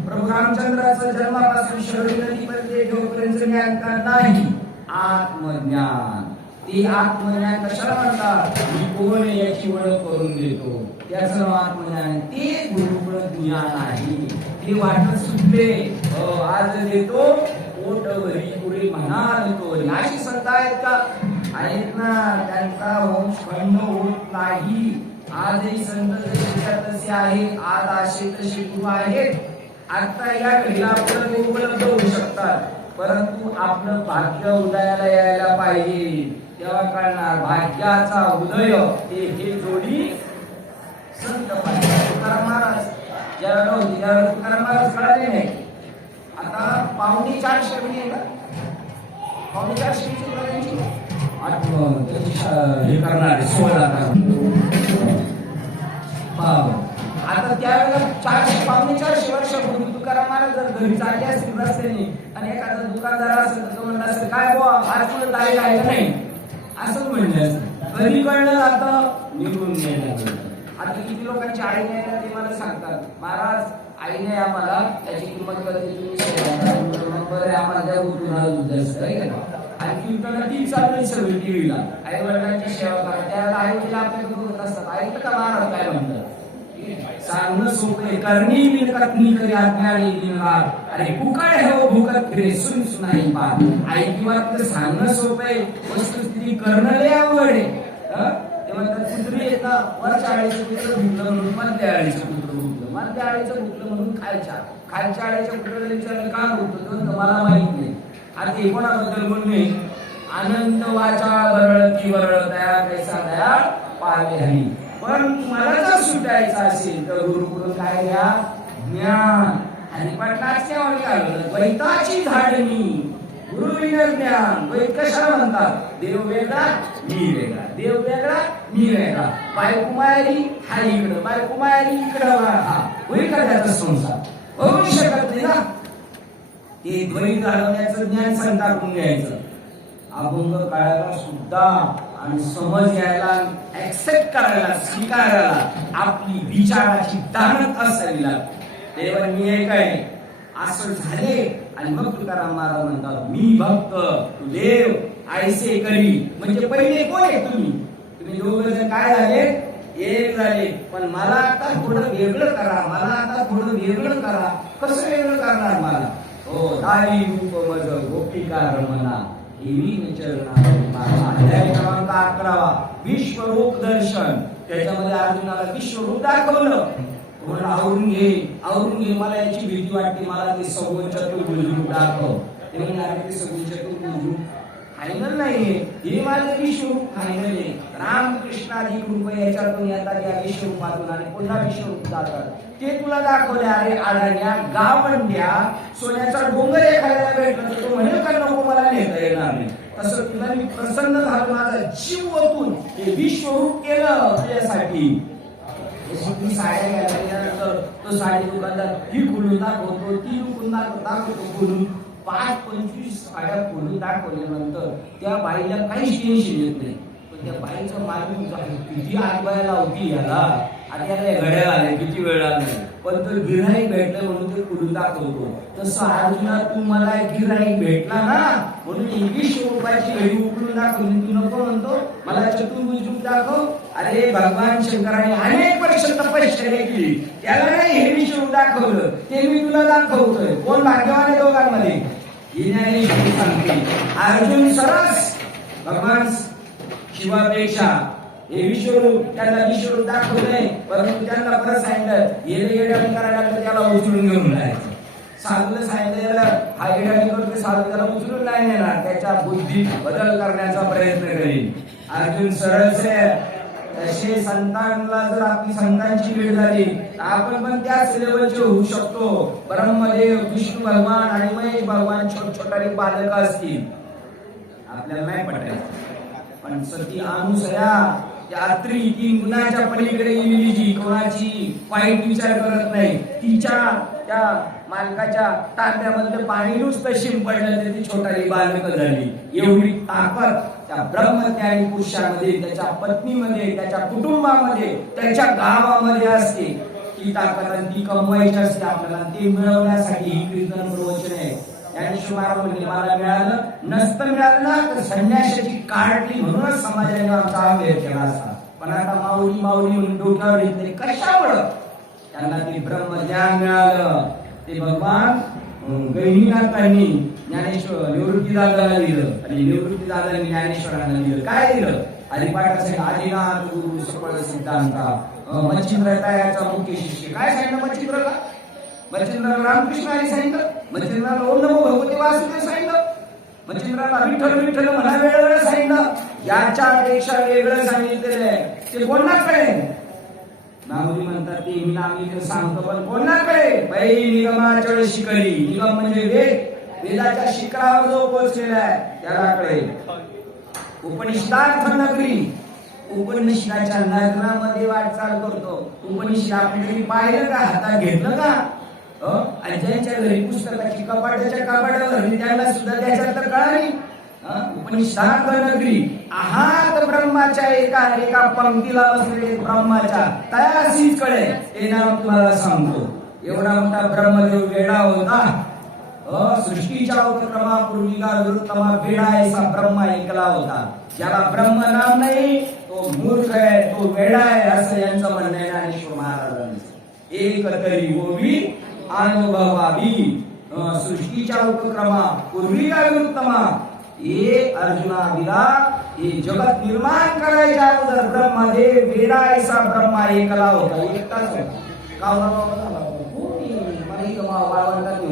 प्रभू रामचंद्राचं जन्मापासून शबरी नदीपर्यंत घेऊपर्यंत ज्ञान का नाही, आत्मज्ञान. ते आत्मज्ञान कशाला म्हणतात, मी कोण आहे याची ओळख करून देतो, त्याचं नाव आत्मज्ञान. ते गुरुकुळ ज्ञान आहे. ते वाटत सुटले आज देतो पोटवरी पुढे म्हणाल तो. अशी संत आहेत का, आहेत ना, त्यांचा वंश खंड होत नाही. आजही संत जसे तसे आहेत, आज असे तसे तू आहेत. आता या घडीला आपल्याला उपलब्ध होऊ शकतात, परंतु आपलं भाग्य उदयाला यायला पाहिजे, तेव्हा कळणार. भाग्याचा उदय हे जोडी संत पाहिजे. तुकाराम महाराज ज्यावेळेला होती त्यावेळेला तुकाराम महाराज कळाले नाही. आता 4:45 आहे ना, 4:45 हे करणार 16 आता त्यावेळेला 400-4:45 वर्षापूर्वी तुकाराम महाराज जर घरी चालले असतील रस्त्याने आणि एखादा दुकानदार असेल तर म्हणलं असेल, काय बुवा आज तुला जायला आहे नाही, असं म्हणलं असतं. कधी कळलं जातं, निघून गेलं. आता किती लोकांची आई नाही ना ते मला सांगतात, महाराज आई नाही आम्हाला, त्याची किंमत कधी तुम्ही बरं आम्हाला द्या उठून. आणि कीर्तन ती चालू सगळी टीव्हीला, आई वडिलांची सेवा करा. त्यावेळेला आई वडील आपल्याकडे बघत असतात, ऐकलं का महाराज काय म्हणतात, सांगणं सोपे करणी मिळतात मी करी अज्ञानी दिनरात, अरे फुकट है वो भूकत फिरे सुन सुनाई बात. आई किंवा सांगणं सोपे, वस्तुस्थिती करणं लय अवघड आहे. ते म्हणतात कुत्री येतात, वरच्या आळीचं कुत्र भुकलं म्हणून मधल्या आळीचं कुत्र भुकलं, मधल्या आळीचं भुकलं म्हणून खालच्या आळीच्या कुत्र्याला विचारलं का भुकलं तर मला माहित नाही. आता हे कोणाबद्दल बोलणे, अनंत वाचा वरळती वरळ दया कैसा दया पावे हरी. पण तुम्हाला जर सुटायचं असेल तर गुरुकडून काय घ्या, ज्ञान. आणि पटलाच्या द्वैताची झाडणी, गुरु विना ज्ञान. द्वैत कशाला म्हणतात, देव वेगळा मी वेगळा, देव वेगळा मी वेगळा. बायको मायारी हा इकडं, बायको मायारी इकडं, हा होईल का त्याचा संसार, होऊ शकत नाही ना. ते द्वैत घालवण्याचं ज्ञान संताकडून घ्यायचं. अभंग काळाला सुद्धा आणि समज यायला, ऍक्सेप्ट करायला, स्वीकारायला आपली विचाराची दानत असावी लागते. तेव्हा मी एक आहे असं झाले. आणि मग तुकाराम महाराज म्हणतात, मी भक्त तू देव ऐसे करी. म्हणजे पहिले कोण आहे तुम्ही, तुम्ही दोघं काय झाले, एक झाले. पण मला आता थोडं वेगळं करा, मला आता थोडं वेगळं करा. कसं वेगळं करणार मला, हो दारी रूप मज गोपिका रमणा अध्याय क्रमांक 11 विश्वरूप दर्शन. त्याच्यामध्ये अर्जुनाला विश्वरूप दाखवलं. आवरून घे मला याची भीती वाटते, मला ते सगुण चतुर्भुज रूप दाखव. ते म्हणजे ते सगुण चतुर्भुज रूप फायनल नाहीये, हे माझं विश्वरूप फायनल आहे. रामकृष्णादी रूप याच्यातून येतात, या विश्वरूपातून आणि पुन्हा विश्वरूप जातात. ते तुला दाखवले. अरे आढळण्या गावंड्या सोन्याचा डोंगर एखाद्याला भेटला तर तो म्हणेल का नको मला नेता येणार नाही. तसं तुला मी प्रसन्न झालो, माझा जीव ओतून हे विश्वरूप केलं तुझ्यासाठी. साड्या घ्यायला तो साडी दुकानदार ही खोलून दाखवतो, ती दाखवतो खोलून. 5-25 साड्या खोलून दाखवल्यानंतर त्या बाईला काहीच टेन्शन येत नाही. पण त्या बाईचं मालूम किती आठवायला होती याला, आता याला घड्याळ आले किती वेळ लागला, पण तो गिऱ्हाईक भेटलं म्हणून ते खोलून दाखवतो. तसं अर्जुना तू मला गिऱ्हाईक भेटला ना म्हणून 21 रुपयाची घडी उकळून दाखवली. तू नको म्हणतो मला चतुर्भुज रूप दाखव. अरे भगवान शंकराने अनेक वर्ष तपश्चर्या केली, त्याला नाही हे विष्णू दाखवलं, ते मी तुला दाखवतोय. कोण भाग्यवान आहे दोघांमध्ये? ज्ञानेश्वरी सांगते. अर्जुन सरस भगवान शिवापेक्षा हे विश्वरूप, त्याला विश्वरूप दाखवलंय, परंतु त्यांना परत सांगितलं येडे येड्याने करायला लागलं, त्याला उचलून घेऊन जायचं. साधूला सांगितलं हा येड्याने करतोय, साधू त्याला उचलून नाही नेणार, त्याच्या बुद्धीत बदल करण्याचा प्रयत्न करेल. अर्जुन सरस आहे. तसे संतांना जर आपली संतांची वेळ झाली तर आपण पण त्याच लेवलचे होऊ शकतो. ब्रह्मदेव, विष्णू भगवान आणि महेश भगवान छोटे बालक असतील, आपल्याला नाही पटायचं. पण सती अनुसया त्या अत्री 3 गुणाच्या पलीकडे गेलेली जी, कोणाची वाईट विचार करत नाही, तिच्या त्या मालकाच्या तांब्यामध्ये पाणी नुसतं शिंपडलं तरी ती छोटाली बालक झाली. एवढी ताकद त्या ब्रह्मज्ञानी पुरुषामध्ये, त्याच्या पत्नीमध्ये, त्याच्या कुटुंबामध्ये, त्याच्या गावामध्ये असते. ती ताकद आणि ती कमवायची असते आपल्याला. ते मिळवण्यासाठी ही कीर्तन प्रवचन आहे. ज्ञानेश्वर महाराज म्हणजे मला मिळालं नसतं, मिळालं ना तर संन्यासाची काढली म्हणूनच समाजाने आमचा आवेश केला असता. पण आता माऊली माऊली म्हणून डोक्यावर घेतले, कशामुळं? त्यांना ते ब्रह्मज्ञान मिळालं. ते भगवान गहिनीनाथांनी ज्ञानेश्वर निवृत्तीदादाला दिलं आणि निवृत्तीदादांनी ज्ञानेश्वरांना दिलं. काय दिलं? हरिपाठासाठी आदिनाथ गुरु सकळ सिद्धांता मच्छिंद्रतायाचा मुख्य शिष्य. काय सांगितलं मच्छिंद्रला? मच्छिंद्राला रामकृष्णाने सांगितलं, मच्छिंद्राला ओम नमो भगवते वासुदेव सांगितलं, मच्छिंद्राला विठ्ठल विठ्ठल म्हणा वेगळं सांगितलं. याच्यापेक्षा वेगळं सांगितलेलं आहे ते कोणाकडे? नामदेव म्हणतात ते मी नामी सांगतो, पण कोणाकडे? बाई निगमाचळ शिखरी. निगम म्हणजे वेद, वेदाच्या शिखरावर जो पोहोचलेला आहे त्यालाकडे. उपनिषदार्थ नगरी, उपनिषदाच्या नगरामध्ये वाटचाल करतो. उपनिषद आपण घरी पाहिलं का? हातात घेतलं का? आणि ज्यांच्या घरी पुस्तकाची कपाटाच्या कपाटावर त्यांना सुद्धा त्याच्यात तर कळाली. उपनिषदार्थ नगरी आहात ब्रह्माच्या एका पंक्तीला बसलेले ब्रह्माच्या तयासीच कळे. ते नाव तुम्हाला सांगतो. एवढा मोठा ब्रह्मदेव वेडा होता. सृष्टीच्या उपक्रमापूर्वीला विरुद्धमा वेडा ऐसा ब्रह्मा ऐकला होता. ज्याला ब्रह्म नाम नाही तो मूर्ख आहे, तो वेडा आहे, असं यांचं म्हणणं आहे ज्ञानेश्वर महाराजांचं. एक तरी ओवी अनुभवावी सृष्टीच्या उपक्रमा पूर्वीला विरुद्धमा. हे अर्जुना विदा हे जगत निर्माण करायच्या अगोदर ब्रह्मदेव वेडा ऐसा ब्रह्मा ऐकला होता. एकटाच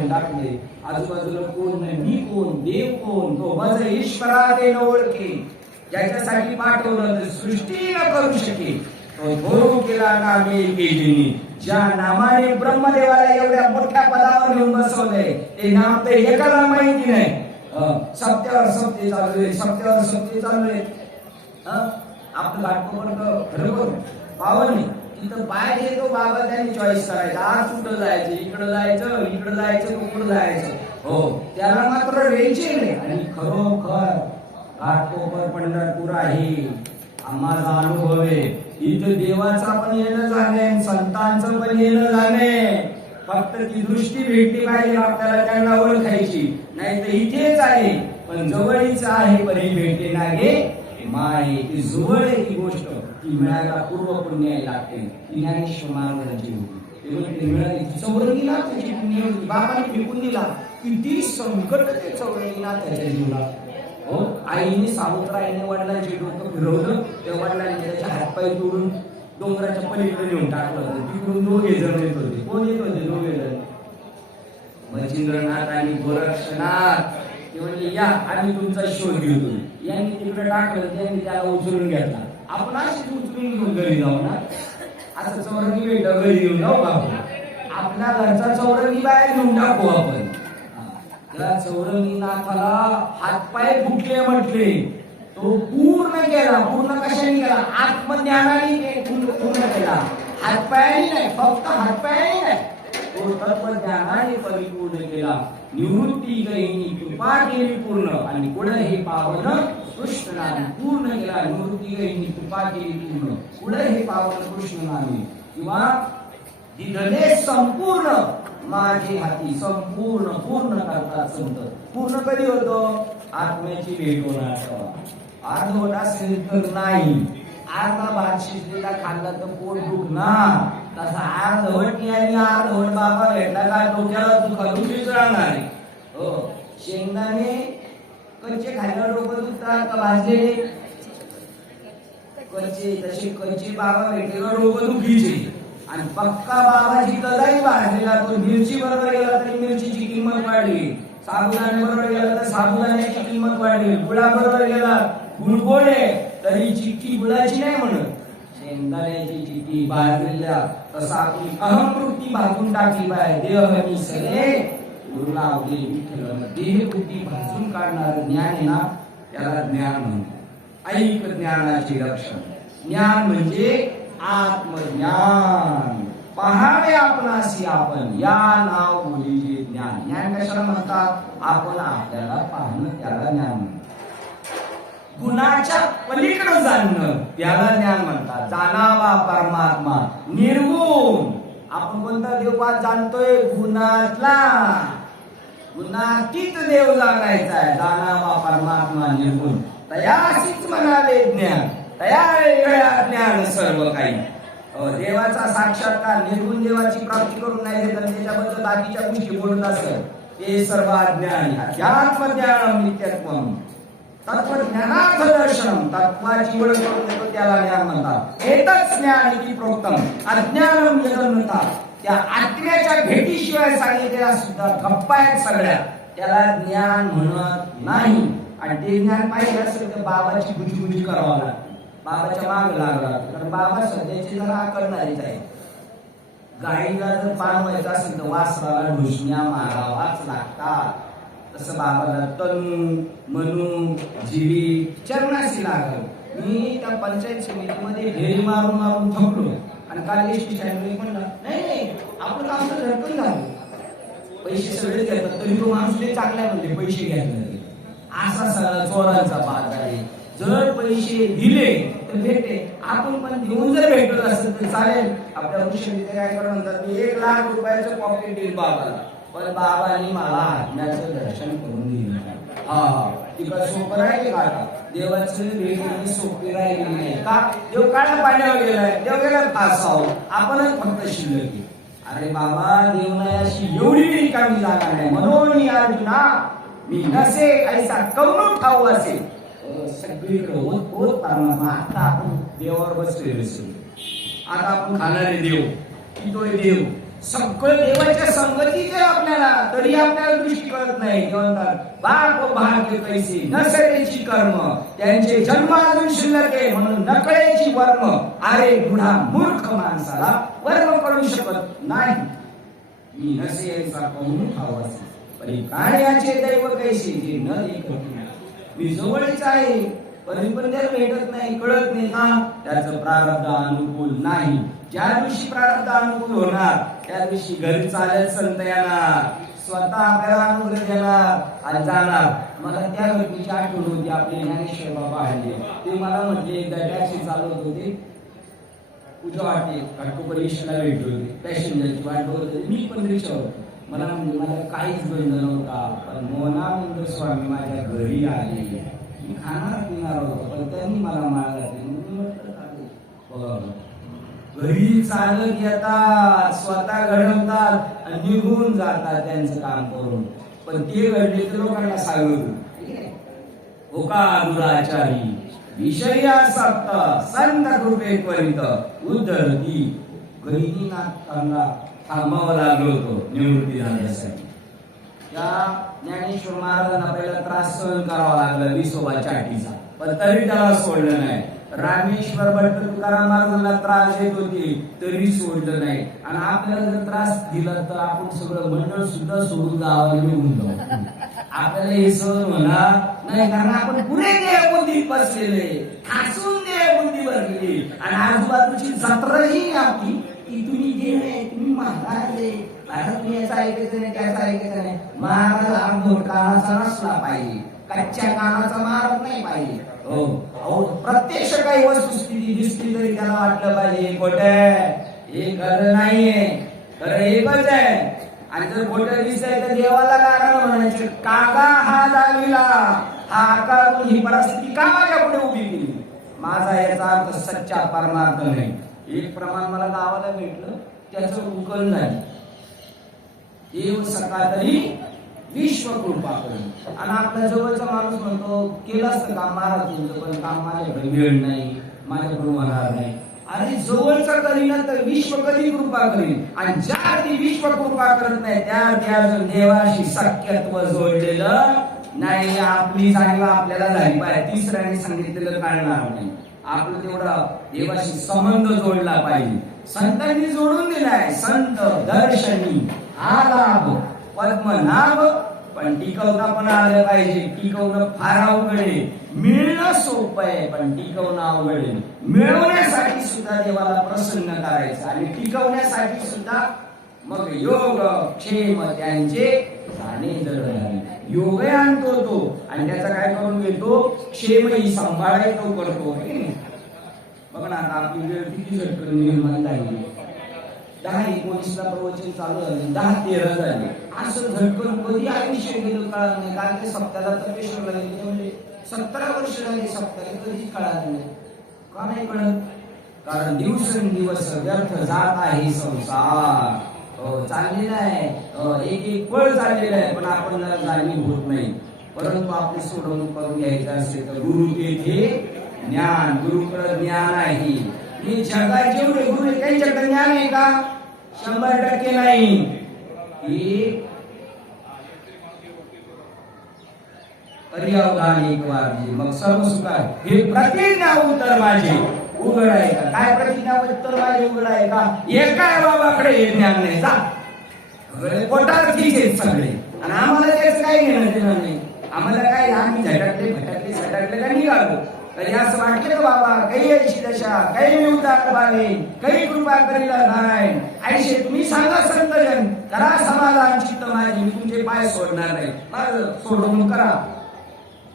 टाकले आजूबाजूला कोण नाही, मी कोण, देव कोण, तो माझा ईश्वरा ते न ओळखे. ज्याच्यासाठी पाठवलं तर सृष्टी न करू शके, तो धोरू केला नामे केली. ज्या नामाने ब्रह्मदेवाला एवढ्या मोठ्या पदावर घेऊन बसवलंय ते नाम तर एकाला माहिती नाही. सत्यावर सत्य चालू आहे, सत्यावर सत्य चालू आहे. आपलं घाटकोपर खरोखर पावन नाही. तिथं पाहिजे तो बाबा त्यांनी चॉईस करायचा. आज कुठं जायचं, इकडं जायचं, इकडं जायचं, कुठं जायचं. हो, त्याला मात्र रेंचे नाही. आणि खरोखर घाटकोपर पंढरपूर आहे, आम्हाला अनुभव आहे. इथं देवाचा पण येणं जाणे, संतांचं पण येणं जाणे. फक्त ती दृष्टी भेटली पाहिजे आपल्याला, त्यांना ओळखायची. नाही तर इथेच आहे पण जवळीच आहे, पण भेटले नागे माय. ती जवळ आहे ती गोष्ट, ती मिळायला पूर्व पुण्य लागते. ती ज्ञानेश्वर महाराजांची होती. ते म्हणजे मिळाली चौरंगीला त्याची पुण्य होती. बाबाने फेकून दिला. किती संकट ते चौरंगीला त्याच्या जीवनात. हो, आईने सावत्राईने वडिलांचे डोकं फिरवलं, त्या वडिलांनी त्याचे हातपाय तोडून डोंगराच्या पलीकडे नेऊन टाकलं होतं. तिकडून 2 जण येत होते. कोण येत होते? 2 जण, मच्छिंद्रनाथ आणि गोरक्षनाथ. ते म्हणजे या आम्ही तुमचा शोध घेतो. यांनी तिकडे टाकलं, त्यांनी त्याला उचलून घेतला. आपण अशीच उचलून घेऊन घरी जाऊ ना, असं चौरंगी भेटलं घरी घेऊन जाऊ बाबू. आपल्या घरचा चौरंगी बाहेर घेऊन टाकू आपण. त्या चौरंगीनाथाला हातपाय फुटले म्हटले. तो पूर्ण केला. पूर्ण कशाने केला? आत्मज्ञानाने पूर्ण केला. हातपायाने नाही, फक्त हातपायाने नाही, तो तत्वज्ञानाने परिपूर्ण केला. निवृत्ती गहिनी कृपा केली पूर्ण. आणि पुढे हे पावन कृष्ण नामे पूर्ण केला. निवृत्ती गहिनी कृपा केली पूर्ण. पुढे हे पावन कृष्ण नामे किंवा दिधले संपूर्ण माझे हाती. संपूर्ण पूर्ण करतात संत. पूर्ण कधी होतो? आत्म्याची भेट होणार. अर्धवट असेल तर नाही. अर्धा भात शिजलेला खाल्ला तर पोट दुखणार, तसा अर्धवट आणि अर्धवट बाबा भेटला का डोक्याला दुखून राहणार. हो, शेंगदाणे कच्चे खाल्ल्यावर डोकं दुखतात का भाजलेले? कच्चे. तसे कच्चे बाबा भेटले डोकं दुखीचे. आणि पक्का बाबाची कदाही भाजलेला तो मिरची बरोबर गेला तरी मिरचीची किंमत वाढली, साबुदाणे बरोबर गेला तर साबुदाण्याची किंमत वाढली, गुळा बरोबर गेला गुळगोड आहे तरी चिक्की गुळाची नाही म्हणत, शेंगदाण्याची चिक्की भाजलेल्या. तसा आपली अहमवृत्ती भाजून टाकली पाहिजे. देह सरे गुरुलावले विठ्ठल. देहवृत्ती भाजून काढणार ज्ञान आहे ना, त्याला ज्ञान म्हणतात. ऐक ज्ञानाचे लक्षण. ज्ञान म्हणजे आत्मज्ञान. पहावे आपणासी आपण, या नाव बोलीचे ज्ञान. ज्ञान कशाला म्हणतात? आपण आपल्याला पाहणं त्याला ज्ञान म्हणतात. गुणाच्या पलीकडे जाणणं त्याला ज्ञान म्हणतात. जाणावा परमात्मा निर्गुण. आपण कोणता देवपात जाणतोय? गुणातला. गुणातीत देव जागायचा आहे. जाणावा परमात्मा निर्गुण. तयासीच म्हणावे ज्ञान, तया ज्ञान सर्व काही. देवाचा साक्षात्कार निर्गुण देवाची प्राप्ती करून नाही देत आणि त्याच्याबद्दल बाकीच्या गोष्टी बोलत असत ते सर्व अज्ञान. अध्यात्मज्ञान नित्यत्वम तत्वज्ञानार्थ दर्शनम. तत्वाची ओळख करून देतो त्याला ज्ञान म्हणतात. एतच ज्ञान इति प्रोक्तम अज्ञानम यदन्नता. त्या आत्म्याच्या भेटीशिवाय सांगितलेला सुद्धा गप्पा आहेत सगळ्या, त्याला ज्ञान म्हणत नाही. आणि ते ज्ञान पाहिजे असेल तर बाबाची गुजी करावं लागते, बाबाच्या माग लागला. कारण बाबा सध्याचे जरा करणारेच आहे. गाईला जर पान व्हायचं असेल तर वासराला ढुसण्या मारावाच लागतात. तसं बाबाला तनु मनू जीवी चरणाशी लागल. मी त्या पंचायत समितीमध्ये ढेरी मारून मारून थकलो आणि काल एसटी स्टँडवर म्हणलं नाही आपण आमचं झटकन झालं, पैसे सगळे घेतात तरी तो माणूस चांगला म्हणजे पैसे घ्यायला. असा सगळा चोरांचा बाजार आहे. जर पैसे दिले तर भेटे, आपण पण घेऊन जर भेटत असेल तर चालेल. आपल्या वृक्षविद्या काय करत म्हणतात, 1 लाख रुपयाचं पॉकेट देईल बाबाला, पण बाबांनी मला आत्म्याचं दर्शन करून दिलं. तिकडं सोपं राहिले का? देवाचं भेट सोपी राहिली नाही का? देव काळ्या पाण्यावर गेलाय, देव गेला फासाव, आपणच फक्त शिल्लक. अरे बाबा, देवनायाशी एवढी रिकामी जागा नाही. म्हणून अर्जुना मी नसे ऐसा कौन ठाऊ असे. सगळीकडे होत परमात्मा. आता आपण देवावर बसलेले असेल, आता आपण खाणारे देव, पितोय देव, सगळं देवाच्या संगतीत आहे आपल्याला, तरी आपल्याला दृष्टी कळत नाही. म्हणतात बाप भाग्य कैसे नसल्याची कर्म, त्यांचे जन्म अजून शिल्लक आहे म्हणून नकळेची वर्म. अरे बुढा मूर्ख माणसाला वर्म करू शकत नाही. मी नसे ऐसा कौन ठाऊ असे परिकार्याचे दैव कैसे जे न देखत. मी जवळच आहे पण त्याला भेटत नाही, कळत नाही का? त्याचं प्रारब्ध अनुकूल नाही. ज्या दिवशी प्रारब्ध अनुकूल होणार त्या दिवशी घरी चालत संत येणार, स्वतः आपल्याला अनुग्रह देणार आणि जाणार. मला त्या घटनेची आठवण होती. आपले ज्ञानेश्वर बाबा हल्ले ते मला म्हटले, एकदा टॅक्सी चालवत होते, पूजा वाटे घाटकोपरीला भेटले होते, पॅसेंजरची वाट बघत होते, मी पण रिक्षावर. मला म्हणजे माझ्या काहीच बंद नव्हता, पण मोनानंद स्वामी माझ्या घरी आले. मी खाणार पिणार होतो पण त्यांनी मला मारला. घरी चालत येतात, स्वतः घडवतात आणि निघून जातात त्यांचं काम करून. पण ते घडले तर लोकांना सांगत हो का दुराचारी विषय आसक्त संत कृपे त्वरित उद्धरती. घरी नाथांना थांबावं लागलो होतो निवृत्ती झाल्यासाठी. त्या ज्ञानेश्वर महाराजांना पहिला त्रास सहन करावा लागला विसोबा चाटीचा, पण तरी त्याला सोडलं नाही. रामेश्वर भट्ट तुकाराम महाराजांना त्रास देत होते तरी सोडलं नाही. आणि आपल्याला जर त्रास दिला तर आपण सगळं मंडळ सुद्धा सोडून गावाला निघून जाऊ. आपल्याला हे सहन होणार नाही, कारण आपण पुरे देहबुद्धी बसलेले, ठासून देहबुद्धी भरलेली. आणि आजूबाजूची जत्राही आपली की तुम्ही देव आहे, तुम्ही महाराज आहे, तुम्ही याचा ऐकायचं नाही, त्याचा ऐकायचं नाही. महाराज अर्धवट कानाचा नसला पाहिजे, कच्च्या कानाचा महाराज नाही पाहिजे. हो, प्रत्यक्ष काही वस्तुस्थिती दिसली तरी त्याला वाटलं पाहिजे खोटं हे खरं नाहीये, खरं एकच आहे. आणि जर खोटं दिसतंय तर देवाला कारण म्हणायचे, कागा हा जागविला, हा आकार ही परिस्थिती का माझ्या पुढे उभी केली. माझा याचा अर्थ सच्चा परमार्थ नाही. एक प्रमाण मला गावाला भेटलं, त्याचं उकल झाली. देव सका तरी विश्व कृपा करून. आणि आपल्या जवळचा माणूस म्हणतो केलं असतं काम महाराज तुमचं, पण काम माझ्याकडे वेळ नाही, माझ्याकडून होणार नाही. अरे जवळचा करीना तर विश्व कधी कृपा करीन. आणि ज्या ती विश्व कृपा करत नाही त्या देवाशी सख्यत्व जोडलेलं नाही. आपली जाणीव आपल्याला झाली पाहिजे, तिसऱ्याने सांगितलेलं कळणार नाही. आपलं तेवढा देवाशी संबंध जोडला पाहिजे. संतांनी जोडून दिलाय. संत दर्शनी आलाभ पद्मनाभ, पण टिकवता पण आलं पाहिजे. टिकवणं फार अवघड आहे. मिळणं सोपं आहे, पण टिकवणं अवघड आहे. मिळवण्यासाठी सुद्धा देवाला प्रसन्न करायचं आणि टिकवण्यासाठी सुद्धा मग योग क्षेम त्यांचे जाणे जडणारे. योग आणतो तो आणि त्याचा काय करून घेतो, क्षेमही सांभाळायचो करतो. बघा ना, आता आपली वेळ किती झटकन निर्माण झाली. 10:19ला प्रवचन चालू झाले, 10:13 झाले. असं झटकन कधी आयुष्य गेलं कळलं नाही. कारण ते सप्त्याला तपेश्वरला गेले म्हणजे 17 वर्ष झाले सप्त्याला, कधी कळालं नाही. का नाही कळत? कारण दिवसेंदिवस व्यर्थ जात आहे संसार. चाललेला आहे, एक एक पळ चाललेला आहे, पण आपण जाणीव होत नाही. परंतु आपली सोडवणूक करून घ्यायचं असेल तर गुरु तेथे ज्ञान, गुरुकडे ज्ञान आहे. हे जगात जेवढे गुरु त्यांच्याकडे ज्ञान आहे का? 100% नाही. अवधान एक वारली मग सर्व सुखा. हे प्रतिज्ञा उत्तर माझे उघड आहे का? काय प्रतिज्ञा उत्तर माझे उघड आहे का? एका बाबाकडे हे ज्ञान नाही. जा पोटार्थीच सगळे, आणि आम्हाला त्याच काही घेणं देणं नाही. आम्हाला काय, आम्ही झटकले भटकले सटकले का निघालो. तरी असं वाटलं का बाबा काही ऐशी दशा, काही मी उदार बावे, काही कृपा करीला नाही. ऐशे तुम्ही सांगा संतजन, करा समाधान चित्त माझे, मी तुमचे पाय सोडणार नाही. माझं सोडून करा.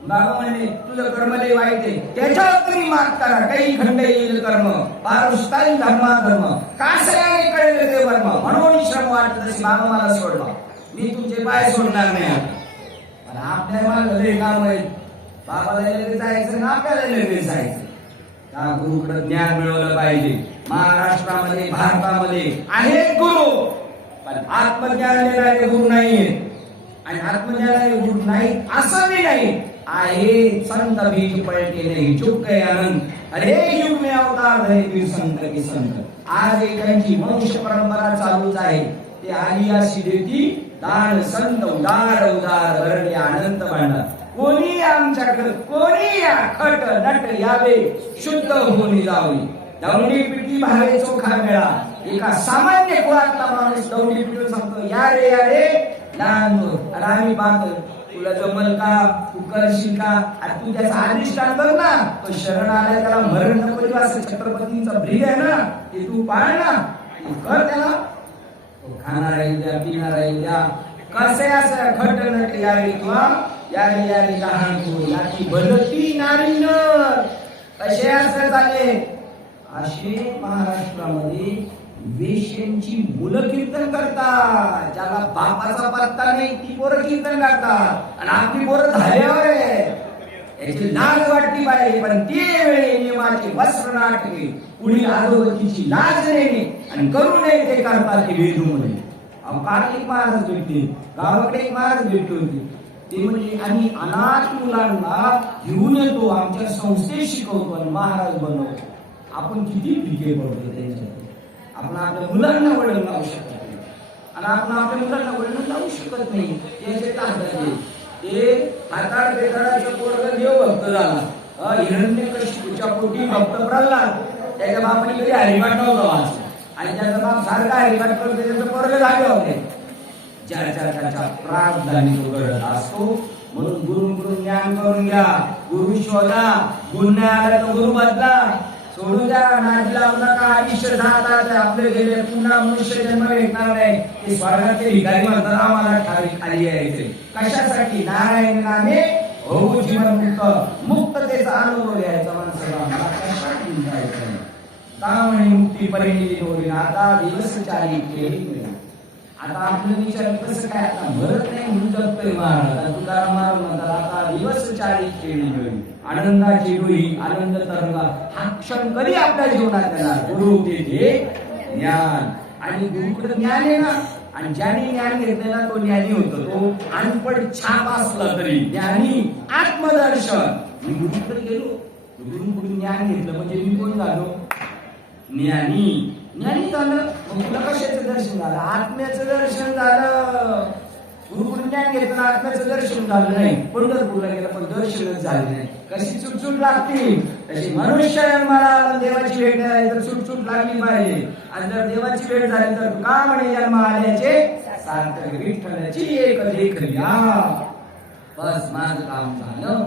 बाबा म्हणले तुझं कर्म लय वाईट आहे, त्याच्यावर तुम्ही मात करा. काही खंड येईल कर्म, पारुष्टाईल धर्माधर्म, कासऱ्याने कळले ते वर्म. म्हणून श्रम वाटत तशी बाबा मला सोडवा, मी तुमचे पाय सोडणार नाही. पण आपल्या मला लय काम आहे, बाबाला लगेच जायचं ना आपल्याला लगेच जायचं. त्या गुरुकडे ज्ञान मिळवलं पाहिजे. महाराष्ट्रामध्ये भारतामध्ये आहेत गुरु, पण आत्मज्ञान देणारे गुरु नाहीये. आणि आत्मज्ञानाचे गुरु नाही असं मी नाही आहे. संत बीज पलटे नाही, चुप गए अनंत, अरे युग में अवतार धरे फिर संत के संत. आज एक त्यांची वंश परंपरा चालूच आहे. ते आलियाशी देती दान संत उदार उदार भरले अनंत भांडार. कोणी आमच्याकडे कोणी या खट नट यावे, शुद्ध होऊन जावे. दौंडी पिटी भावे चोखा मेळा. एका सामान्य कुळातला माणूस दौंडी पिटून सांगतो या रे लहान. आणि आम्ही पाहतो तुला जमल का, तू करशील का? आणि तू त्याचा अधिष्ठान बघ ना, तो शरण आलाय त्याला मरण नको असं छत्रपतींचा ब्रीद आहे ना, ते तू पाळ ना, तू कर त्याला. तो खाणार आहे द्या, पिणार आहे द्या. कसे असं खट नट यावे किंवा यावे यावे लहान तू याची बदलती नारी नर. कसे असं चालले. असे महाराष्ट्रामध्ये वेश्यांची मुलं कीर्तन करतात. ज्याला बापाचा पत्ता नाही ती पोरं कीर्तन करतात. आणि आपली पोरं झाल्यावर याची लाज वाटली पाहिजे, पण ते वेळी नियमाचे वस्त्र नाटके पुढील आदोवतीची लाज नेणे आणि करू नये ते करतात. ते वेदूमध्ये काल एक महाराज भेटले, गावाकडे एक महाराज भेटले होते. ते म्हणजे आम्ही अनाथ मुलांना घेऊन येतो, आमच्या संस्थेत शिकवतो आणि महाराज बनवतो. आपण किती पिके पडतो त्यांच्यात. आपण आपल्या मुलांना वळण लावू शकत नाही, आणि आपण आपल्या मुलांना वळण लावू शकत नाही. त्याचे ताकद ते हाताळ बेताळाचं पोरगं देव भक्त झाला. हिरण्यकशिपूच्या पोटी भक्त प्रल्हाद. त्याच्या बापाने कधी हरिपाठ नव्हता वाचला, आणि त्याचा बाप सारखा हरिपाठ करतो, त्याचं पोरगं झाले होते. ज्याच्या प्रारब्धाने तो घडत असतो. म्हणून गुरुकडून ज्ञान करून घ्या, गुरु शोधा. गुण नाही आला तर गुरु बदला. सोडून द्या, नादी लावू नका. आयुष्य जातात आपले गेले, पुन्हा मनुष्य जन्म भेटणार नाही. ते स्वर्गाचे भिकारी म्हणतात आम्हाला खाली यायचे. कशासाठी? नारायण नामे होऊ जीवन मुक्त, मुक्ततेचा अनुभव घ्यायचा माणसाला. मला कशासाठी जायचं? का म्हणे मुक्ती परिणिती होईल. आता दिवस चाली केली. आता आपलं विचार कसं काय, आता भरत नाही म्हणून जगतोय महाराज. तुकाराम महाराज म्हणतात आता दिवस चाली केली. आनंदाची डोळी आनंद तरंगा हा क्षण कधी आपल्या जीवनात येणार? गुरु तेथे ज्ञान. आणि गुरुकडे ज्ञान आहे ना, आणि ज्याने ज्ञान घेतलेला तो ज्ञानी होतो. तो अनपढ छाप असला तरी ज्ञानी आत्मदर्शन. मी गुरुकडे गेलो, गुरुकडून ज्ञान घेतलं म्हणजे मी कोण झालो? ज्ञानी. ज्ञानी झालं मग तुला कशाचं दर्शन झालं? आत्म्याचं दर्शन झालं. गुरुकडून ज्ञान घेतलं आत्म्याचं दर्शन झालं नाही. पंढरपूरला गेलं पण दर्शनच झालं नाही. कशी चुटचुट लागते तशी मनुष्य जन्माला देवाची भेट झाली तर चुटचुट लागली पाहिजे. आणि जर देवाची भेट झाली तर का म्हणे जन्म आल्याचे सार्थक विठ्ठलाची एक देखल्या. बस माझं काम झालं.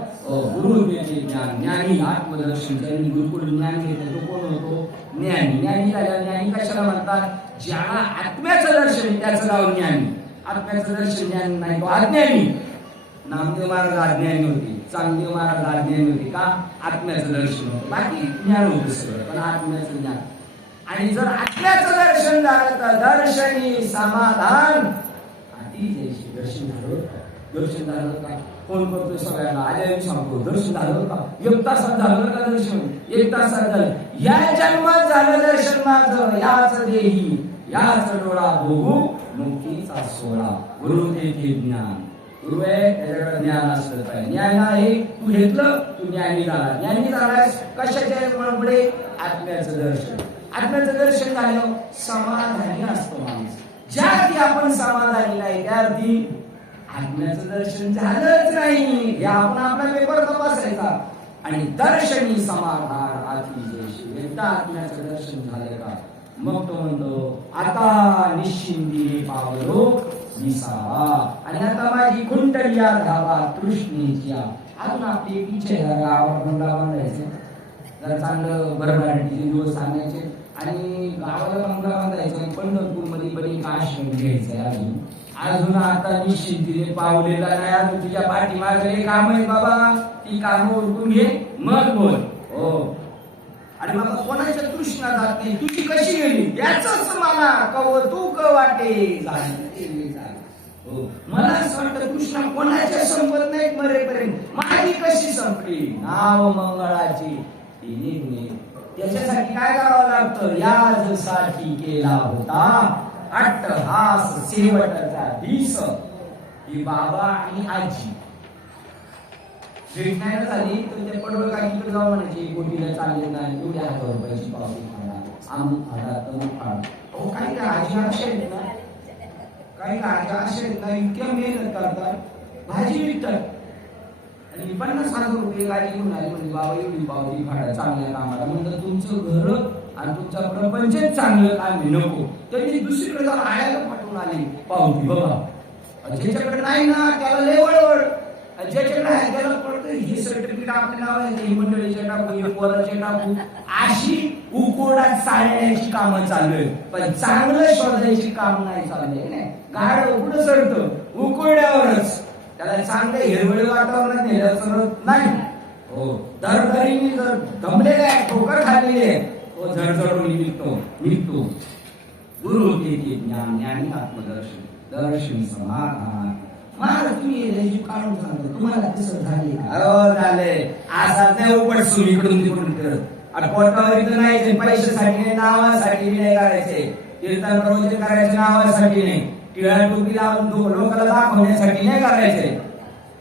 गुरु देते ज्ञान. ज्ञानी आत्मदर्शन. ज्यांनी गुरुकडून ज्ञान घेतलं तो कोण होतो? ज्ञानी. ज्ञानी झाल्यावर ज्ञानी कशाला म्हणतात? ज्याला आत्म्याचं दर्शन त्याचं नाव ज्ञानी. आत्म्याचं दर्शन ज्ञान नाही तो अज्ञानी. नामदेव महाराज अज्ञानी होते, चांगदेव महाराज अज्ञानी होते. का? आत्म्याचं दर्शन होतं. बाकी ज्ञान होतं सगळं पण आत्म्याचं ज्ञान. आणि जर आत्म्याचं दर्शन झालं तर दर्शनी समाधान. अतिशय दर्शन झालं. दर्शन झालं का? कोण करतोय? सगळ्यांना आल्याने सांगतो दर्शन झालं का? 1 तासात झालं का दर्शन? 1 तासात झालं. या जन्मात झालं दर्शन माझं. याच देही याच डोळा बघू मुक्तीचा सोहळा. गुरु देते ज्ञान. गुरु आहे त्याच्याकडे ज्ञान असलं पाहिजे. ज्ञान आहे तू घेतलं तू ज्ञानी झाला. ज्ञानी झालास कशाच्या पुढे? आत्म्याचं दर्शन. आत्म्याचं दर्शन झालं समाधानी असतो माणूस. ज्या ती आपण समाधानी नाही त्या अर्थी आत्म्याचं दर्शन झालंच नाही. हे आपण आपला पेपर तपासायचा. आणि दर्शनी समाधान अतिशय. एकदा आत्म्याचं दर्शन झालं का मग तो म्हणतो आता निश्चिंती पावलो विसावा. आणि आता माझी कुंडलिया धावा तृष्णेच्या. अजून आपली एक इच्छा आहे गावावर बंगला बांधायचे. जरा चांगलं भरभराटीचे दिवस सांगायचे आणि गावाला बंगला बांधायचं. पंढरपूरमध्ये पण एक आश्रम घ्यायचंय. अजून आता निश्चिंतीने पावलेला नाही. अजून तुझ्या पाठीमागे काम आहे बाबा. ती कामं उरकून घे मग बोल. हो. आणि बाबा कोणाच्या तृष्णा जात नाही. तुझी कशी गेली त्याच मला कौतुक वाटे. मला असं वाटतं कृष्णा कोणाच्या संपत नाहीत मरेपर्यंत. माझी कशी संपली? नाव मंगळाची तिने. त्याच्यासाठी काय करावं लागतं? याजसाठी केला होता अट्टहास शेवटचा दिस. ही बाबा आणि आजी भेट नाही झाली तर त्या पडवळ काकीकडे जाऊ म्हणायची. गोटीला चालले नाही एवढ्या 1000 रुपयाची पावती फाडा, अमुक फाडा, तमुक फाडा. अहो काही आजी अशा आहेत ना, काही आजी अशा आहेत ना इतक्या मेहनत करतात भाजी विकतात. आणि 50,000 रुपये गाडी घेऊन आली म्हणजे बाबा एवढी पावती फाडा चांगल्या कामाला. म्हणलं तुमचं घर आणि तुमचा प्रपंच चांगलं काम नको. तरी दुसरीकडे जाऊन आयाला पाठवून आली पावती. बघा ज्याच्याकडे नाही ना त्याला लय वळवळ. ज्याच्याकडे आहे त्याला कळतं हे सर्टिफिकेट आपल्या नावाने ही मंडळीच्या टाकू हे पोराचे टाकू. अशी उकोडात चालण्याची कामं चालू आहे पण चांगलं शोधायची काम नाही चालले. गाड उघड सरत उकोड्यावरच. त्याला चांगलं हिरवळ वातावरणात नेलं सरत नाही. हो दरदरीने जर दमलेले आहे ठोकर खाल्लेले आहे तो झडझडून निघतो. गुरु देते ज्ञान. ज्ञानी आत्मदर्शन. दर्शन समाधान. महाराज तुम्ही काढून सांगतो तुम्हाला कसं झाले? झाले असाच नाही उपटसून इकडून तिकडून करत. आणि पोटावर इथं नाही पैशासाठी नाही नावासाठी नाही करायचे. कीर्तन प्रवचन करायचे नावासाठी नाही. टिळा टोपी लावून लोकांना दाखवण्यासाठी नाही करायचे.